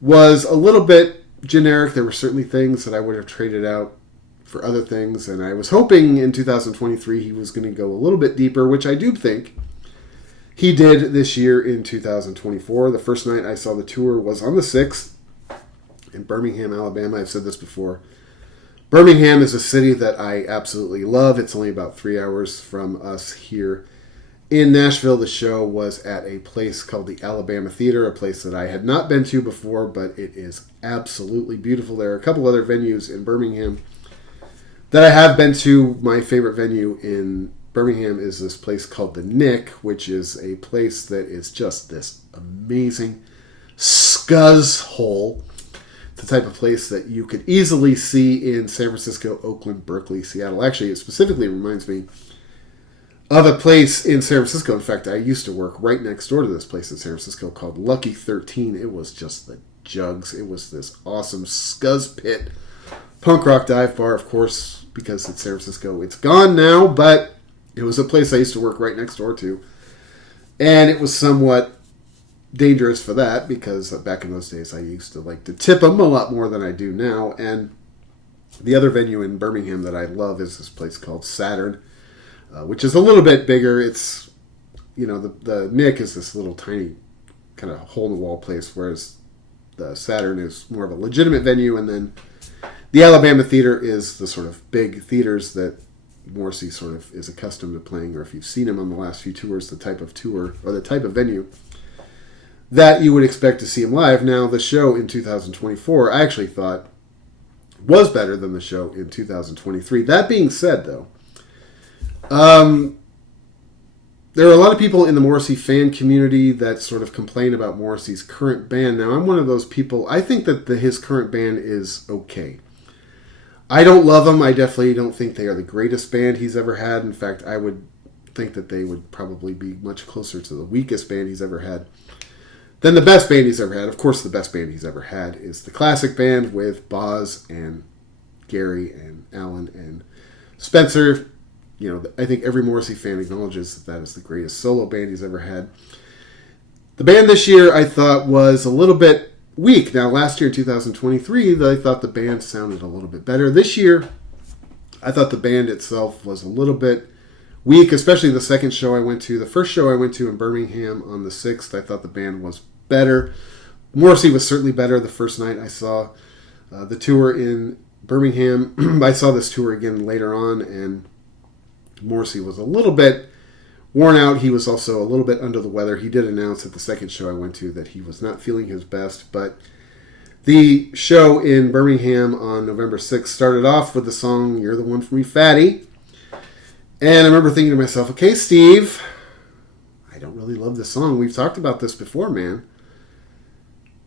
was a little bit generic. There were certainly things that I would have traded out for other things, and I was hoping in 2023 he was going to go a little bit deeper, which I do think he did this year in 2024. The first night I saw the tour was on the 6th in Birmingham, Alabama. I've said this before. Birmingham is a city that I absolutely love. It's only about 3 hours from us here in Nashville. The show was at a place called the Alabama Theater, a place that I had not been to before, but it is absolutely beautiful. There are a couple other venues in Birmingham that I have been to. My favorite venue in Birmingham is this place called the Nick, which is a place that is just this amazing scuzz hole. The type of place that you could easily see in San Francisco, Oakland, Berkeley, Seattle. Actually, it specifically reminds me of a place in San Francisco. In fact, I used to work right next door to this place in San Francisco called Lucky 13. It was just the jugs. It was this awesome scuzz pit punk rock dive bar, of course, because it's San Francisco. It's gone now, but it was a place I used to work right next door to. And it was somewhat dangerous for that, because back in those days I used to like to tip them a lot more than I do now. And the other venue in Birmingham that I love is this place called Saturn, which is a little bit bigger. It's, the Nick is this little tiny kind of hole-in-the-wall place, whereas the Saturn is more of a legitimate venue. And then the Alabama Theater is the sort of big theaters that Morrissey sort of is accustomed to playing, or if you've seen him on the last few tours, the type of tour or the type of venue that you would expect to see him live. Now, the show in 2024, I actually thought was better than the show in 2023. That being said, though, there are a lot of people in the Morrissey fan community that sort of complain about Morrissey's current band. Now, I'm one of those people. I think that his current band is okay. I don't love them. I definitely don't think they are the greatest band he's ever had. In fact, I would think that they would probably be much closer to the weakest band he's ever had than the best band he's ever had. Of course, the best band he's ever had is the classic band with Boz and Gary and Alan and Spencer. I think every Morrissey fan acknowledges that is the greatest solo band he's ever had. The band this year, I thought, was a little bit weak. Now, last year, in 2023, I thought the band sounded a little bit better. This year, I thought the band itself was a little bit weak, especially the second show I went to. The first show I went to in Birmingham on the 6th, I thought the band was better. Morrissey was certainly better the first night I saw the tour in Birmingham. I saw this tour again later on, and Morrissey was a little bit worn out. He was also a little bit under the weather. He did announce at the second show I went to that he was not feeling his best, but the show in Birmingham on November 6th started off with the song "You're the One for Me, Fatty." And I remember thinking to myself, okay, Steve, I don't really love this song. We've talked about this before, man.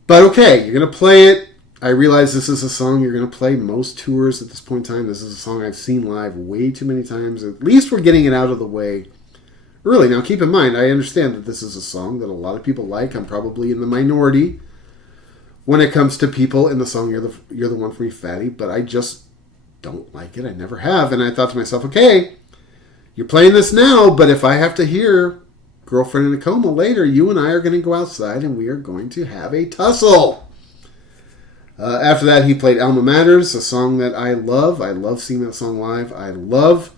But okay, you're going to play it. I realize this is a song you're going to play most tours at this point in time. This is a song I've seen live way too many times. At least we're getting it out of the way early. Now, keep in mind, I understand that this is a song that a lot of people like. I'm probably in the minority when it comes to people in the song You're the One for Me, Fatty. But I just don't like it. I never have. And I thought to myself, okay, you're playing this now, but if I have to hear Girlfriend in a Coma later, you and I are going to go outside and we are going to have a tussle. After that, he played Alma Matters, a song that I love. I love seeing that song live. I love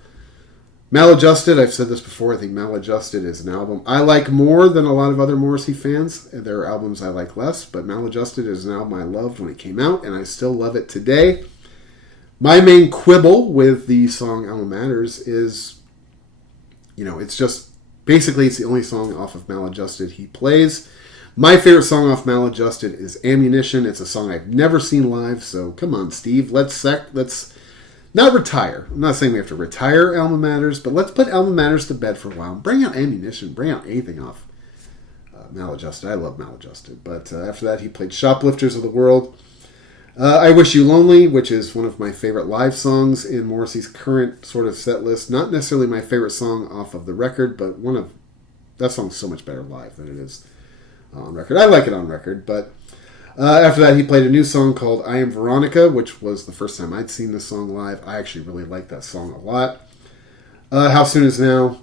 Maladjusted. I've said this before. I think Maladjusted is an album I like more than a lot of other Morrissey fans. There are albums I like less, but Maladjusted is an album I loved when it came out, and I still love it today. My main quibble with the song Alma Matters is, it's just, basically it's the only song off of Maladjusted he plays. My favorite song off Maladjusted is Ammunition. It's a song I've never seen live, so come on, Steve. Let's not retire. I'm not saying we have to retire Alma Matters, but let's put Alma Matters to bed for a while. Bring out Ammunition. Bring out anything off Maladjusted. I love Maladjusted. But after that, he played Shoplifters of the World. I Wish You Lonely, which is one of my favorite live songs in Morrissey's current sort of set list. Not necessarily my favorite song off of the record, but that song's so much better live than it is on record. I like it on record, but after that he played a new song called I Am Veronica, which was the first time I'd seen this song live. I actually really like that song a lot. How Soon Is Now.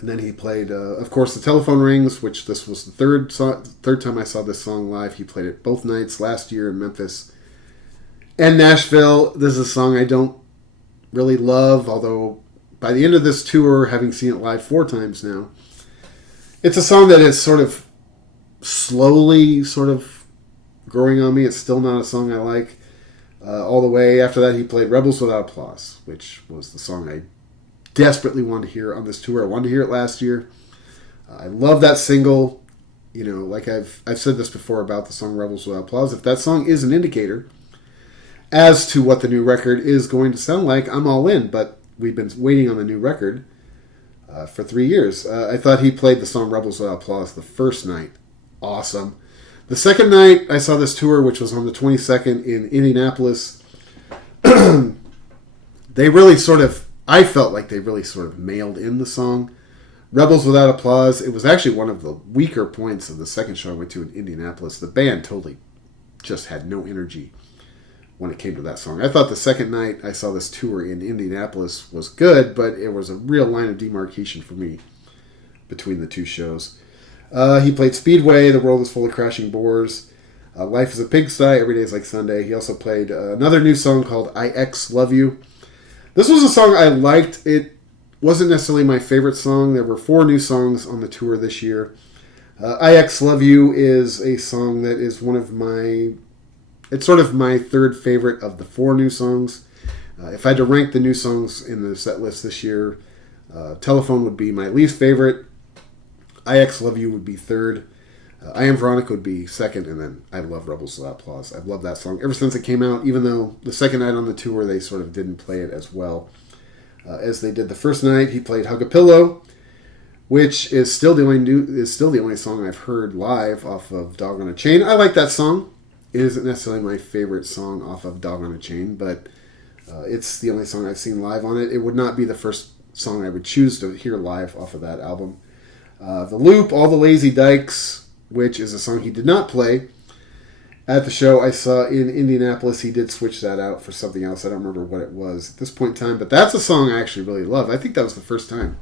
And then he played, of course, The Telephone Rings, which this was the third time I saw this song live. He played it both nights last year in Memphis and Nashville. This is a song I don't really love, although by the end of this tour, having seen it live 4 times now, it's a song that is sort of slowly sort of growing on me. It's still not a song I like all the way. After that, he played Rebels Without Applause, which was the song I desperately wanted to hear on this tour. I wanted to hear it last year. I love that single. You know, like I've said this before about the song Rebels Without Applause. If that song is an indicator as to what the new record is going to sound like, I'm all in. But we've been waiting on the new record for 3 years. I thought he played the song Rebels Without Applause the first night. Awesome. The second night I saw this tour, which was on the 22nd in Indianapolis, I felt like they really sort of mailed in the song. Rebels Without Applause, it was actually one of the weaker points of the second show I went to in Indianapolis. The band totally just had no energy when it came to that song. I thought the second night I saw this tour in Indianapolis was good, but it was a real line of demarcation for me between the two shows. He played Speedway, The World is Full of Crashing Boars, Life is a Pigsty, Every Day is Like Sunday. He also played another new song called I X Love You. This was a song I liked. It wasn't necessarily my favorite song. There were 4 new songs on the tour this year. I X Love You is a song that is it's sort of my third favorite of the 4 new songs. If I had to rank the new songs in the set list this year, Telephone would be my least favorite. I X Love You would be third. I Am Veronica would be second, and then I love Rebels Without Applause. I've loved that song ever since it came out, even though the second night on the tour they sort of didn't play it as well as they did the first night. He played Hug a Pillow, which is still the only song I've heard live off of Dog on a Chain. I like that song. It isn't necessarily my favorite song off of Dog on a Chain, but it's the only song I've seen live on it. It would not be the first song I would choose to hear live off of that album. The Loop, All the Lazy Dykes, which is a song he did not play at the show I saw in Indianapolis. He did switch that out for something else. I don't remember what it was at this point in time, but that's a song I actually really love. I think that was the first time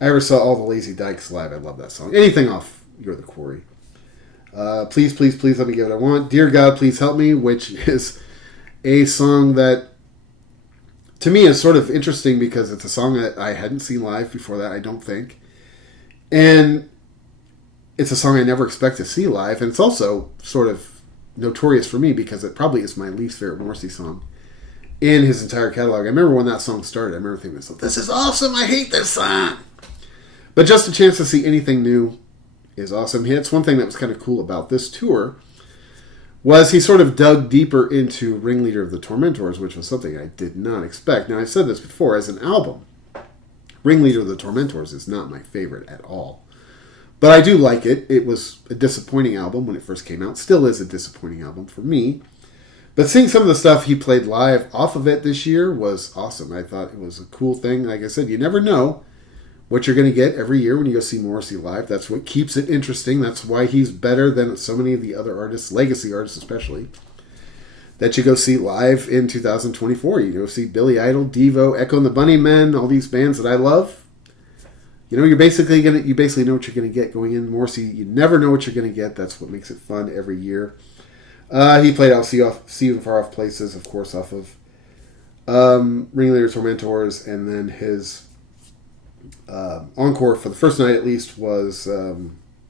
I ever saw All the Lazy Dykes live. I love that song. Anything off You're the Quarry. Please, Please, Please Let Me Get What I Want. Dear God, Please Help Me, which is a song that to me is sort of interesting because it's a song that I hadn't seen live before that, I don't think. And it's a song I never expect to see live, and it's also sort of notorious for me because it probably is my least favorite Morrissey song in his entire catalog. I remember when that song started, I remember thinking to myself, this is awesome, I hate this song. But just a chance to see anything new is awesome. It's one thing that was kind of cool about this tour was he sort of dug deeper into Ringleader of the Tormentors, which was something I did not expect. Now, I've said this before, as an album, Ringleader of the Tormentors is not my favorite at all. But I do like it. It was a disappointing album when it first came out. Still is a disappointing album for me. But seeing some of the stuff he played live off of it this year was awesome. I thought it was a cool thing. Like I said, you never know what you're going to get every year when you go see Morrissey live. That's what keeps it interesting. That's why he's better than so many of the other artists, legacy artists especially, that you go see live in 2024. You go see Billy Idol, Devo, Echo and the Bunnymen, all these bands that I love. You know, you basically know what you're going to get going in. Morrissey, you never know what you're going to get. That's what makes it fun every year. He played I'll See You in Far Off Places, of course, off of Ringleader Tormentors, and then his encore for the first night, at least, was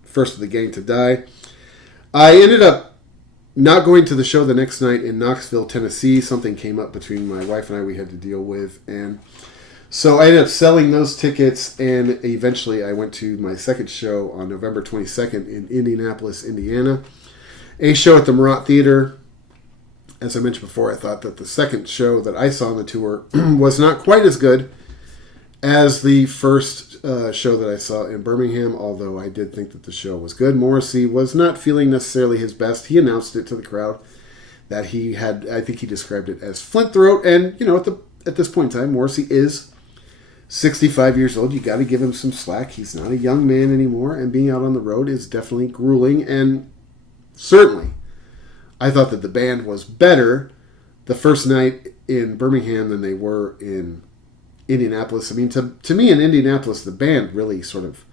First of the Gang to Die. I ended up not going to the show the next night in Knoxville, Tennessee. Something came up between my wife and I we had to deal with, and So I ended up selling those tickets, and eventually I went to my second show on November 22nd in Indianapolis, Indiana. A show at the Murat Theater. As I mentioned before, I thought that the second show that I saw on the tour was not quite as good as the first show that I saw in Birmingham, although I did think that the show was good. Morrissey was not feeling necessarily his best. He announced it to the crowd that he had, I think he described it as flint throat, and, at this point in time, Morrissey is 65 years old. You got to give him some slack. He's not a young man anymore, and being out on the road is definitely grueling, and certainly I thought that the band was better the first night in Birmingham than they were in Indianapolis. I mean, to me in Indianapolis, the band really sort of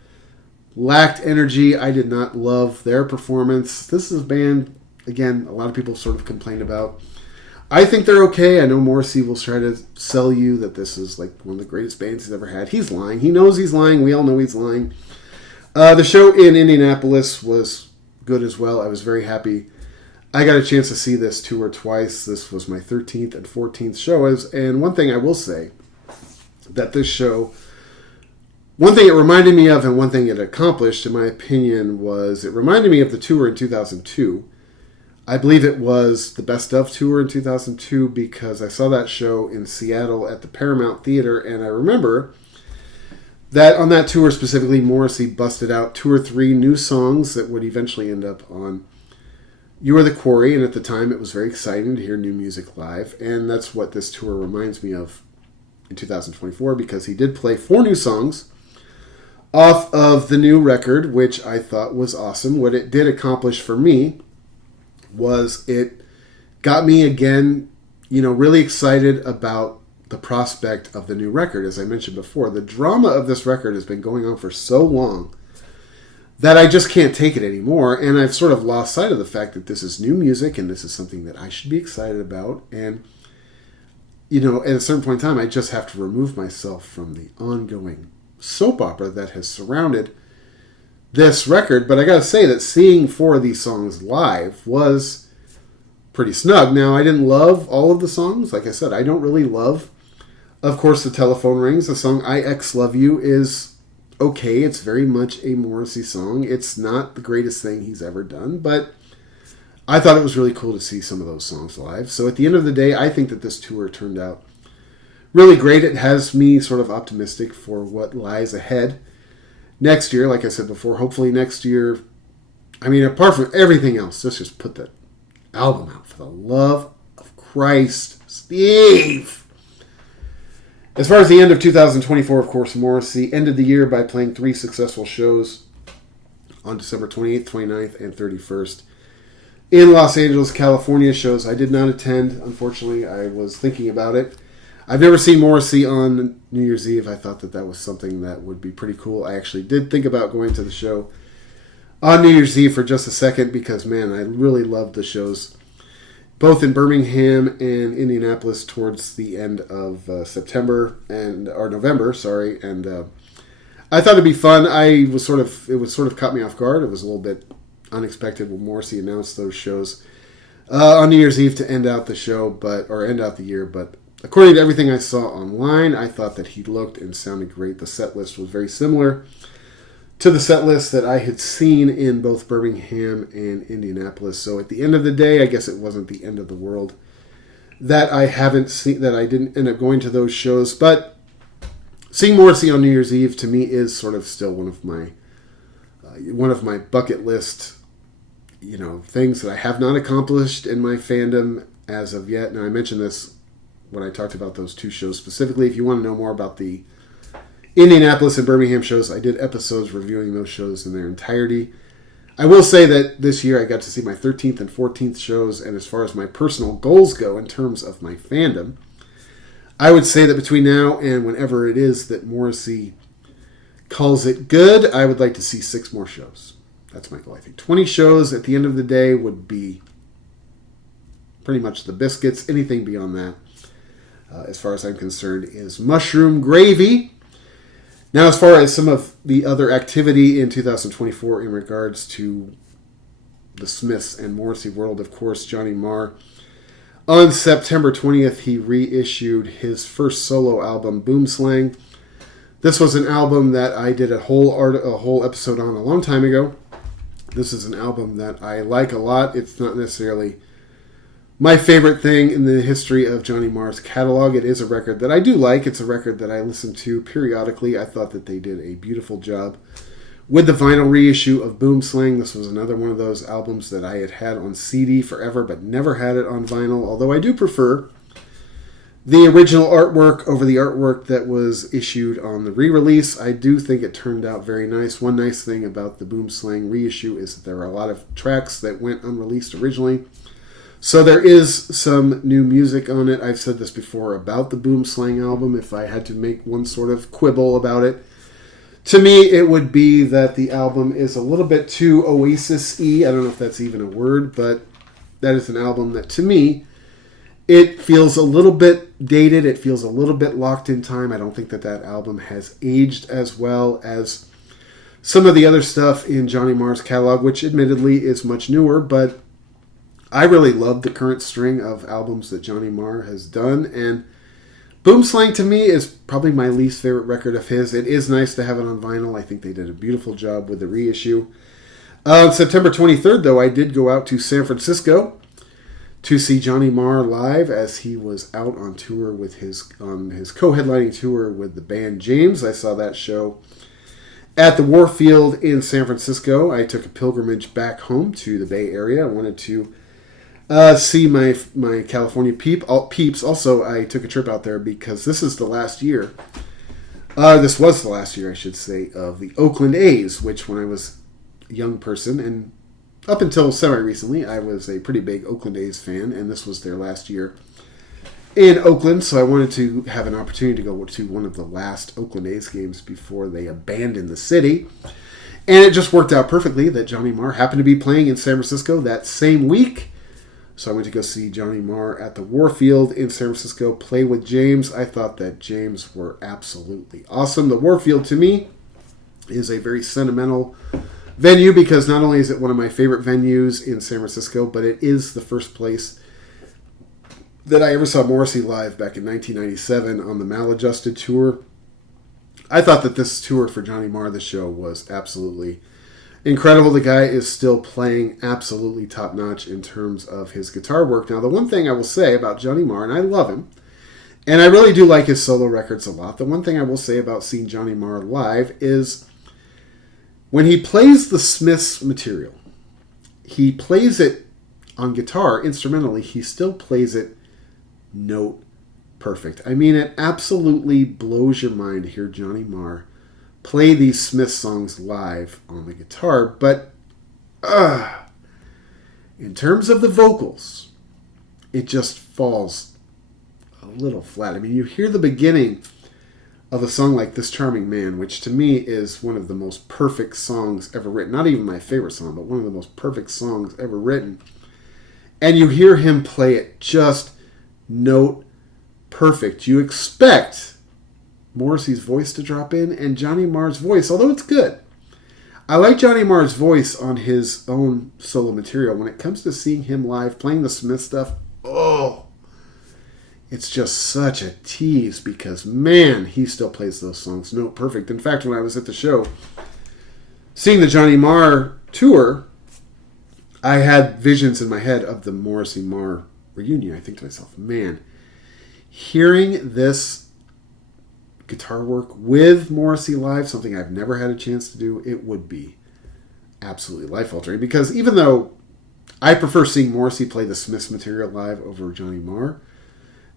lacked energy. I did not love their performance. This is a band, again, a lot of people sort of complain about. I think they're okay. I know Morrissey will try to sell you that this is like one of the greatest bands he's ever had. He's lying. He knows he's lying. We all know he's lying. The show in Indianapolis was good as well. I was very happy. I got a chance to see this tour twice. This was my 13th and 14th show. And one thing I will say, that this show, one thing it reminded me of and one thing it accomplished, in my opinion, was it reminded me of the tour in 2002. I believe it was the Best Of tour in 2002 because I saw that show in Seattle at the Paramount Theater, and I remember that on that tour specifically, Morrissey busted out 2 or 3 new songs that would eventually end up on You Are the Quarry, and at the time it was very exciting to hear new music live, and that's what this tour reminds me of in 2024, because he did play 4 new songs off of the new record, which I thought was awesome. What it did accomplish for me was it got me again, really excited about the prospect of the new record. As I mentioned before, the drama of this record has been going on for so long that I just can't take it anymore, and I've sort of lost sight of the fact that this is new music and this is something that I should be excited about. And, at a certain point in time, I just have to remove myself from the ongoing soap opera that has surrounded this record. But I gotta say that seeing 4 of these songs live was pretty snug. Now, I didn't love all of the songs. Like I said, I don't really love, of course, The Telephone Rings. The song I Ex Love You is okay. It's very much a Morrissey song. It's not the greatest thing he's ever done, but I thought it was really cool to see some of those songs live. So at the end of the day, I think that this tour turned out really great. It has me sort of optimistic for what lies ahead next year. Like I said before, hopefully next year, I mean, apart from everything else, let's just put the album out, for the love of Christ, Steve. As far as the end of 2024, of course, Morrissey ended the year by playing 3 successful shows on December 28th, 29th, and 31st in Los Angeles, California. Shows I did not attend, unfortunately. I was thinking about it. I've never seen Morrissey on New Year's Eve. I thought that was something that would be pretty cool. I actually did think about going to the show on New Year's Eve for just a second because, man, I really loved the shows both in Birmingham and Indianapolis towards the end of November, sorry. And I thought it'd be fun. It was sort of caught me off guard. It was a little bit unexpected when Morrissey announced those shows on New Year's Eve to end out the show, or end out the year. But according to everything I saw online, I thought that he looked and sounded great. The set list was very similar to the set list that I had seen in both Birmingham and Indianapolis. So at the end of the day, I guess it wasn't the end of the world that I didn't end up going to those shows. But seeing Morrissey on New Year's Eve to me is sort of still one of my bucket list, things that I have not accomplished in my fandom as of yet. Now, I mentioned this when I talked about those 2 shows specifically. If you want to know more about the Indianapolis and Birmingham shows, I did episodes reviewing those shows in their entirety. I will say that this year I got to see my 13th and 14th shows, and as far as my personal goals go in terms of my fandom, I would say that between now and whenever it is that Morrissey calls it good, I would like to see 6 more shows. That's my goal. I think 20 shows at the end of the day would be pretty much the biscuits. Anything beyond that, as far as I'm concerned, is mushroom gravy. Now, as far as some of the other activity in 2024 in regards to the Smiths and Morrissey world, of course, Johnny Marr On September 20th, he reissued his first solo album, Boomslang. This was an album that I did a whole episode on a long time ago. This is an album that I like a lot. It's not necessarily my favorite thing in the history of Johnny Marr's catalog. It is a record that I do like. It's a record that I listen to periodically. I thought that they did a beautiful job with the vinyl reissue of Boomslang. This was another one of those albums that I had on CD forever, but never had it on vinyl, although I do prefer the original artwork over the artwork that was issued on the re-release. I do think it turned out very nice. One nice thing about the Boomslang reissue is that there are a lot of tracks that went unreleased originally. So there is some new music on it. I've said this before about the Boomslang album. If I had to make one sort of quibble about it, to me it would be that the album is a little bit too Oasis-y. I don't know if that's even a word, but that is an album that, to me, it feels a little bit dated. It feels a little bit locked in time. I don't think that album has aged as well as some of the other stuff in Johnny Marr's catalog, which admittedly is much newer, but I really love the current string of albums that Johnny Marr has done, and Boomslang to me is probably my least favorite record of his. It is nice to have it on vinyl. I think they did a beautiful job with the reissue. On September 23rd, though, I did go out to San Francisco to see Johnny Marr live as he was out on tour with his co-headlining tour with the band James. I saw that show at the Warfield in San Francisco. I took a pilgrimage back home to the Bay Area. I wanted to see my California peeps. Also, I took a trip out there because this is the last year. This was the last year, I should say, of the Oakland A's, which when I was a young person, and up until semi-recently, I was a pretty big Oakland A's fan, and this was their last year in Oakland, so I wanted to have an opportunity to go to one of the last Oakland A's games before they abandoned the city. And it just worked out perfectly that Johnny Marr happened to be playing in San Francisco that same week. So I went to go see Johnny Marr at the Warfield in San Francisco, play with James. I thought that James were absolutely awesome. The Warfield, to me, is a very sentimental venue because not only is it one of my favorite venues in San Francisco, but it is the first place that I ever saw Morrissey live back in 1997 on the Maladjusted tour. I thought that this tour for Johnny Marr, the show, was absolutely incredible. The guy is still playing absolutely top-notch in terms of his guitar work. Now, the one thing I will say about Johnny Marr, and I love him, and I really do like his solo records a lot, the one thing I will say about seeing Johnny Marr live is when he plays the Smiths material, he plays it on guitar, instrumentally, he still plays it note perfect. I mean, it absolutely blows your mind to hear Johnny Marr play these Smith songs live on the guitar, but in terms of the vocals, it just falls a little flat. I mean, you hear the beginning of a song like This Charming Man, which to me is one of the most perfect songs ever written. Not even my favorite song, but one of the most perfect songs ever written. And you hear him play it just note perfect. You expect Morrissey's voice to drop in, and Johnny Marr's voice, although it's good. I like Johnny Marr's voice on his own solo material. When it comes to seeing him live, playing the Smith stuff, it's just such a tease because, man, he still plays those songs note perfect. In fact, when I was at the show, seeing the Johnny Marr tour, I had visions in my head of the Morrissey-Marr reunion. I think to myself, man, hearing this guitar work with Morrissey live, something I've never had a chance to do, it would be absolutely life-altering. Because even though I prefer seeing Morrissey play the Smiths material live over Johnny Marr,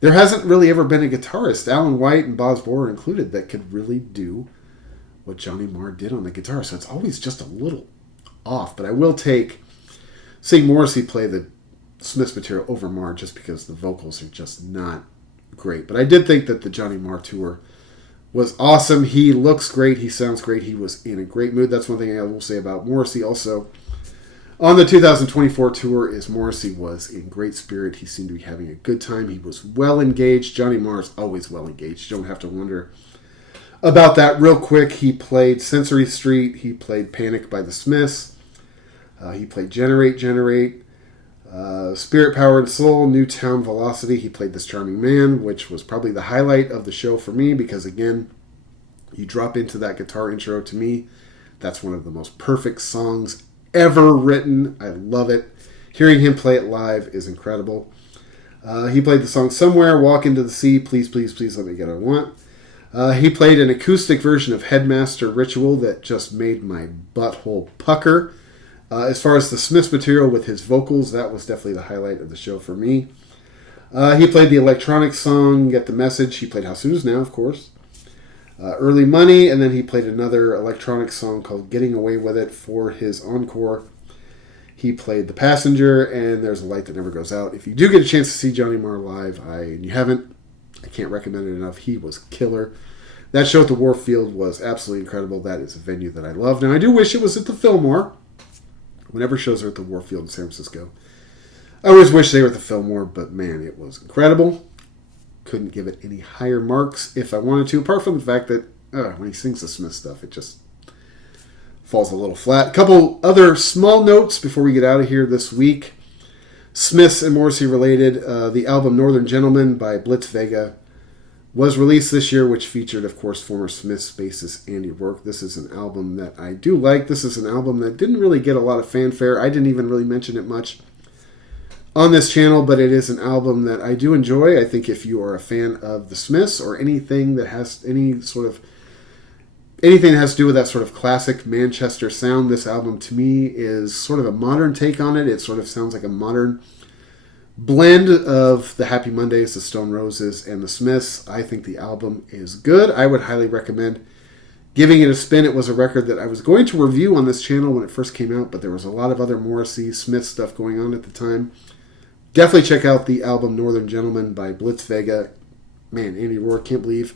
there hasn't really ever been a guitarist, Alan White and Boz Borer included, that could really do what Johnny Marr did on the guitar. So it's always just a little off. But I will take seeing Morrissey play the Smiths material over Marr just because the vocals are just not great. But I did think that the Johnny Marr tour was awesome. He looks great. He sounds great. He was in a great mood. That's one thing I will say about Morrissey also. On the 2024 tour is Morrissey was in great spirit. He seemed to be having a good time. He was well engaged. Johnny Marr's always well engaged. You don't have to wonder about that. Real quick, he played Sensory Street. He played Panic by the Smiths. He played Generate. Spirit, Power, and Soul, Newtown Velocity. He played this charming man, which was probably the highlight of the show for me because, again, you drop into that guitar intro to me. That's one of the most perfect songs ever written. I love it. Hearing him play it live is incredible. He played the song Somewhere, Walk into the Sea, Please, Please, Please Let Me Get What I Want. He played an acoustic version of Headmaster Ritual that just made my butthole pucker. As far as the Smiths material with his vocals, that was definitely the highlight of the show for me. He played the electronic song Get the Message. He played How Soon Is Now, of course. Early Money, and then he played another electronic song called Getting Away With It for his encore. He played The Passenger, and There's a Light That Never Goes Out. If you do get a chance to see Johnny Marr live, and you haven't, I can't recommend it enough. He was killer. That show at the Warfield was absolutely incredible. That is a venue that I love. Now, I do wish it was at the Fillmore. Whenever shows are at the Warfield in San Francisco, I always wish they were at the Fillmore, but man, it was incredible. Couldn't give it any higher marks if I wanted to, apart from the fact that when he sings the Smith stuff, it just falls a little flat. A couple other small notes before we get out of here this week. Smiths and Morrissey related. The album Northern Gentleman by Blitz Vega was released this year, which featured, of course, former Smiths bassist Andy Rourke. This is an album that I do like. This is an album that didn't really get a lot of fanfare. I didn't even really mention it much on this channel, but it is an album that I do enjoy. I think if you are a fan of the Smiths or anything that has anything that has to do with that sort of classic Manchester sound, this album to me is sort of a modern take on it. It sort of sounds like a modern blend of the Happy Mondays, the Stone Roses, and the Smiths. I think the album is good. I would highly recommend giving it a spin. It was a record that I was going to review on this channel when it first came out, but there was a lot of other Morrissey, Smith stuff going on at the time. Definitely check out the album Northern Gentleman by Blitz Vega. Man, Andy Rourke, can't believe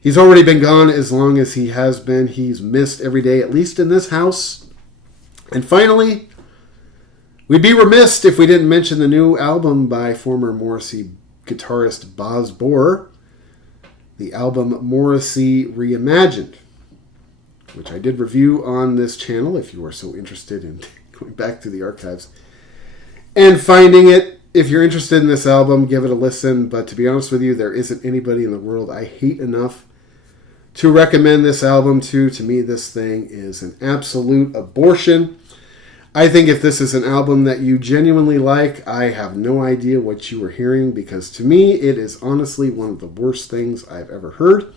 he's already been gone as long as he has been. He's missed every day, at least in this house. And finally, we'd be remiss if we didn't mention the new album by former Morrissey guitarist Boz Bohr, the album Morrissey Reimagined, which I did review on this channel if you are so interested in going back to the archives and finding it. If you're interested in this album, give it a listen. But to be honest with you, there isn't anybody in the world I hate enough to recommend this album to. To me, this thing is an absolute abortion. I think if this is an album that you genuinely like, I have no idea what you were hearing, because to me, it is honestly one of the worst things I've ever heard.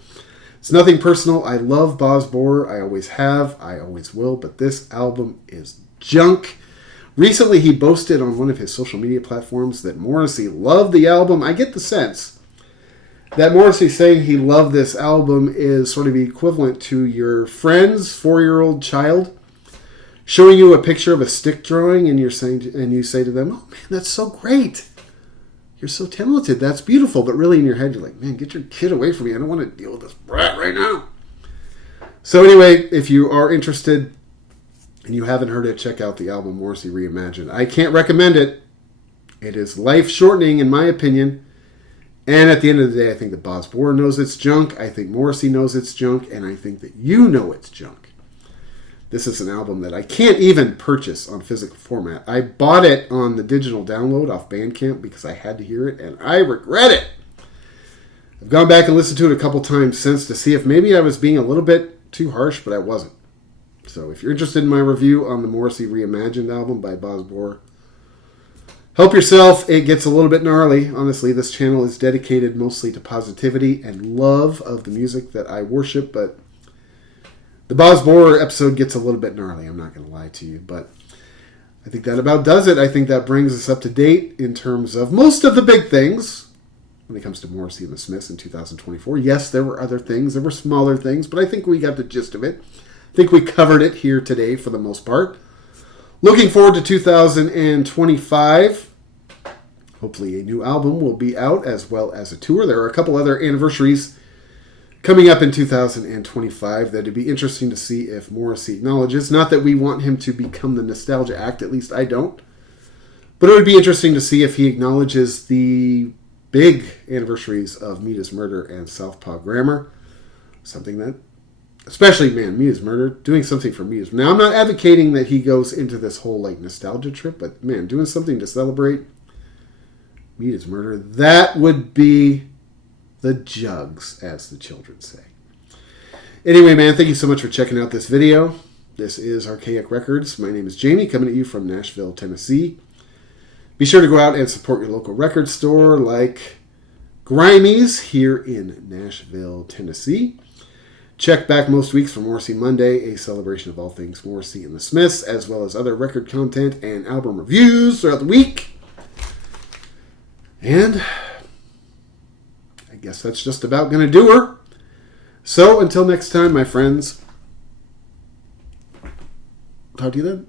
It's nothing personal. I love Boz Bohr. I always have. I always will. But this album is junk. Recently, he boasted on one of his social media platforms that Morrissey loved the album. I get the sense that Morrissey saying he loved this album is sort of equivalent to your friend's 4-year-old child showing you a picture of a stick drawing, and you say to them, "Oh man, that's so great. You're so talented. That's beautiful." But really in your head, you're like, "Man, get your kid away from me. I don't want to deal with this brat right now." So anyway, if you are interested and you haven't heard it, check out the album Morrissey Reimagined. I can't recommend it. It is life-shortening, in my opinion. And at the end of the day, I think that Boz Bohr knows it's junk. I think Morrissey knows it's junk. And I think that you know it's junk. This is an album that I can't even purchase on physical format. I bought it on the digital download off Bandcamp because I had to hear it, and I regret it. I've gone back and listened to it a couple times since to see if maybe I was being a little bit too harsh, but I wasn't. So if you're interested in my review on the Morrissey Reimagined album by Boz Bohr, help yourself. It gets a little bit gnarly. Honestly, this channel is dedicated mostly to positivity and love of the music that I worship, but the Boz Bohr episode gets a little bit gnarly. I'm not going to lie to you, but I think that about does it. I think that brings us up to date in terms of most of the big things when it comes to Morrissey and the Smiths in 2024. Yes, there were other things. There were smaller things, but I think we got the gist of it. I think we covered it here today for the most part. Looking forward to 2025. Hopefully a new album will be out as well as a tour. There are a couple other anniversaries coming up in 2025 that it'd be interesting to see if Morrissey acknowledges. Not that we want him to become the nostalgia act, at least I don't. But it would be interesting to see if he acknowledges the big anniversaries of Meet His Murder and Southpaw Grammar. Something that especially, man, Me Is Murder, doing something for Me Is... Now, I'm not advocating that he goes into this whole, like, nostalgia trip, but, man, doing something to celebrate Me Is Murder, that would be the jugs, as the children say. Anyway, man, thank you so much for checking out this video. This is Archaic Records. My name is Jamie, coming at you from Nashville, Tennessee. Be sure to go out and support your local record store like Grimey's here in Nashville, Tennessee. Check back most weeks for Morrissey Monday, a celebration of all things Morrissey and the Smiths, as well as other record content and album reviews throughout the week. And I guess that's just about going to do her. So until next time, my friends, talk to you then.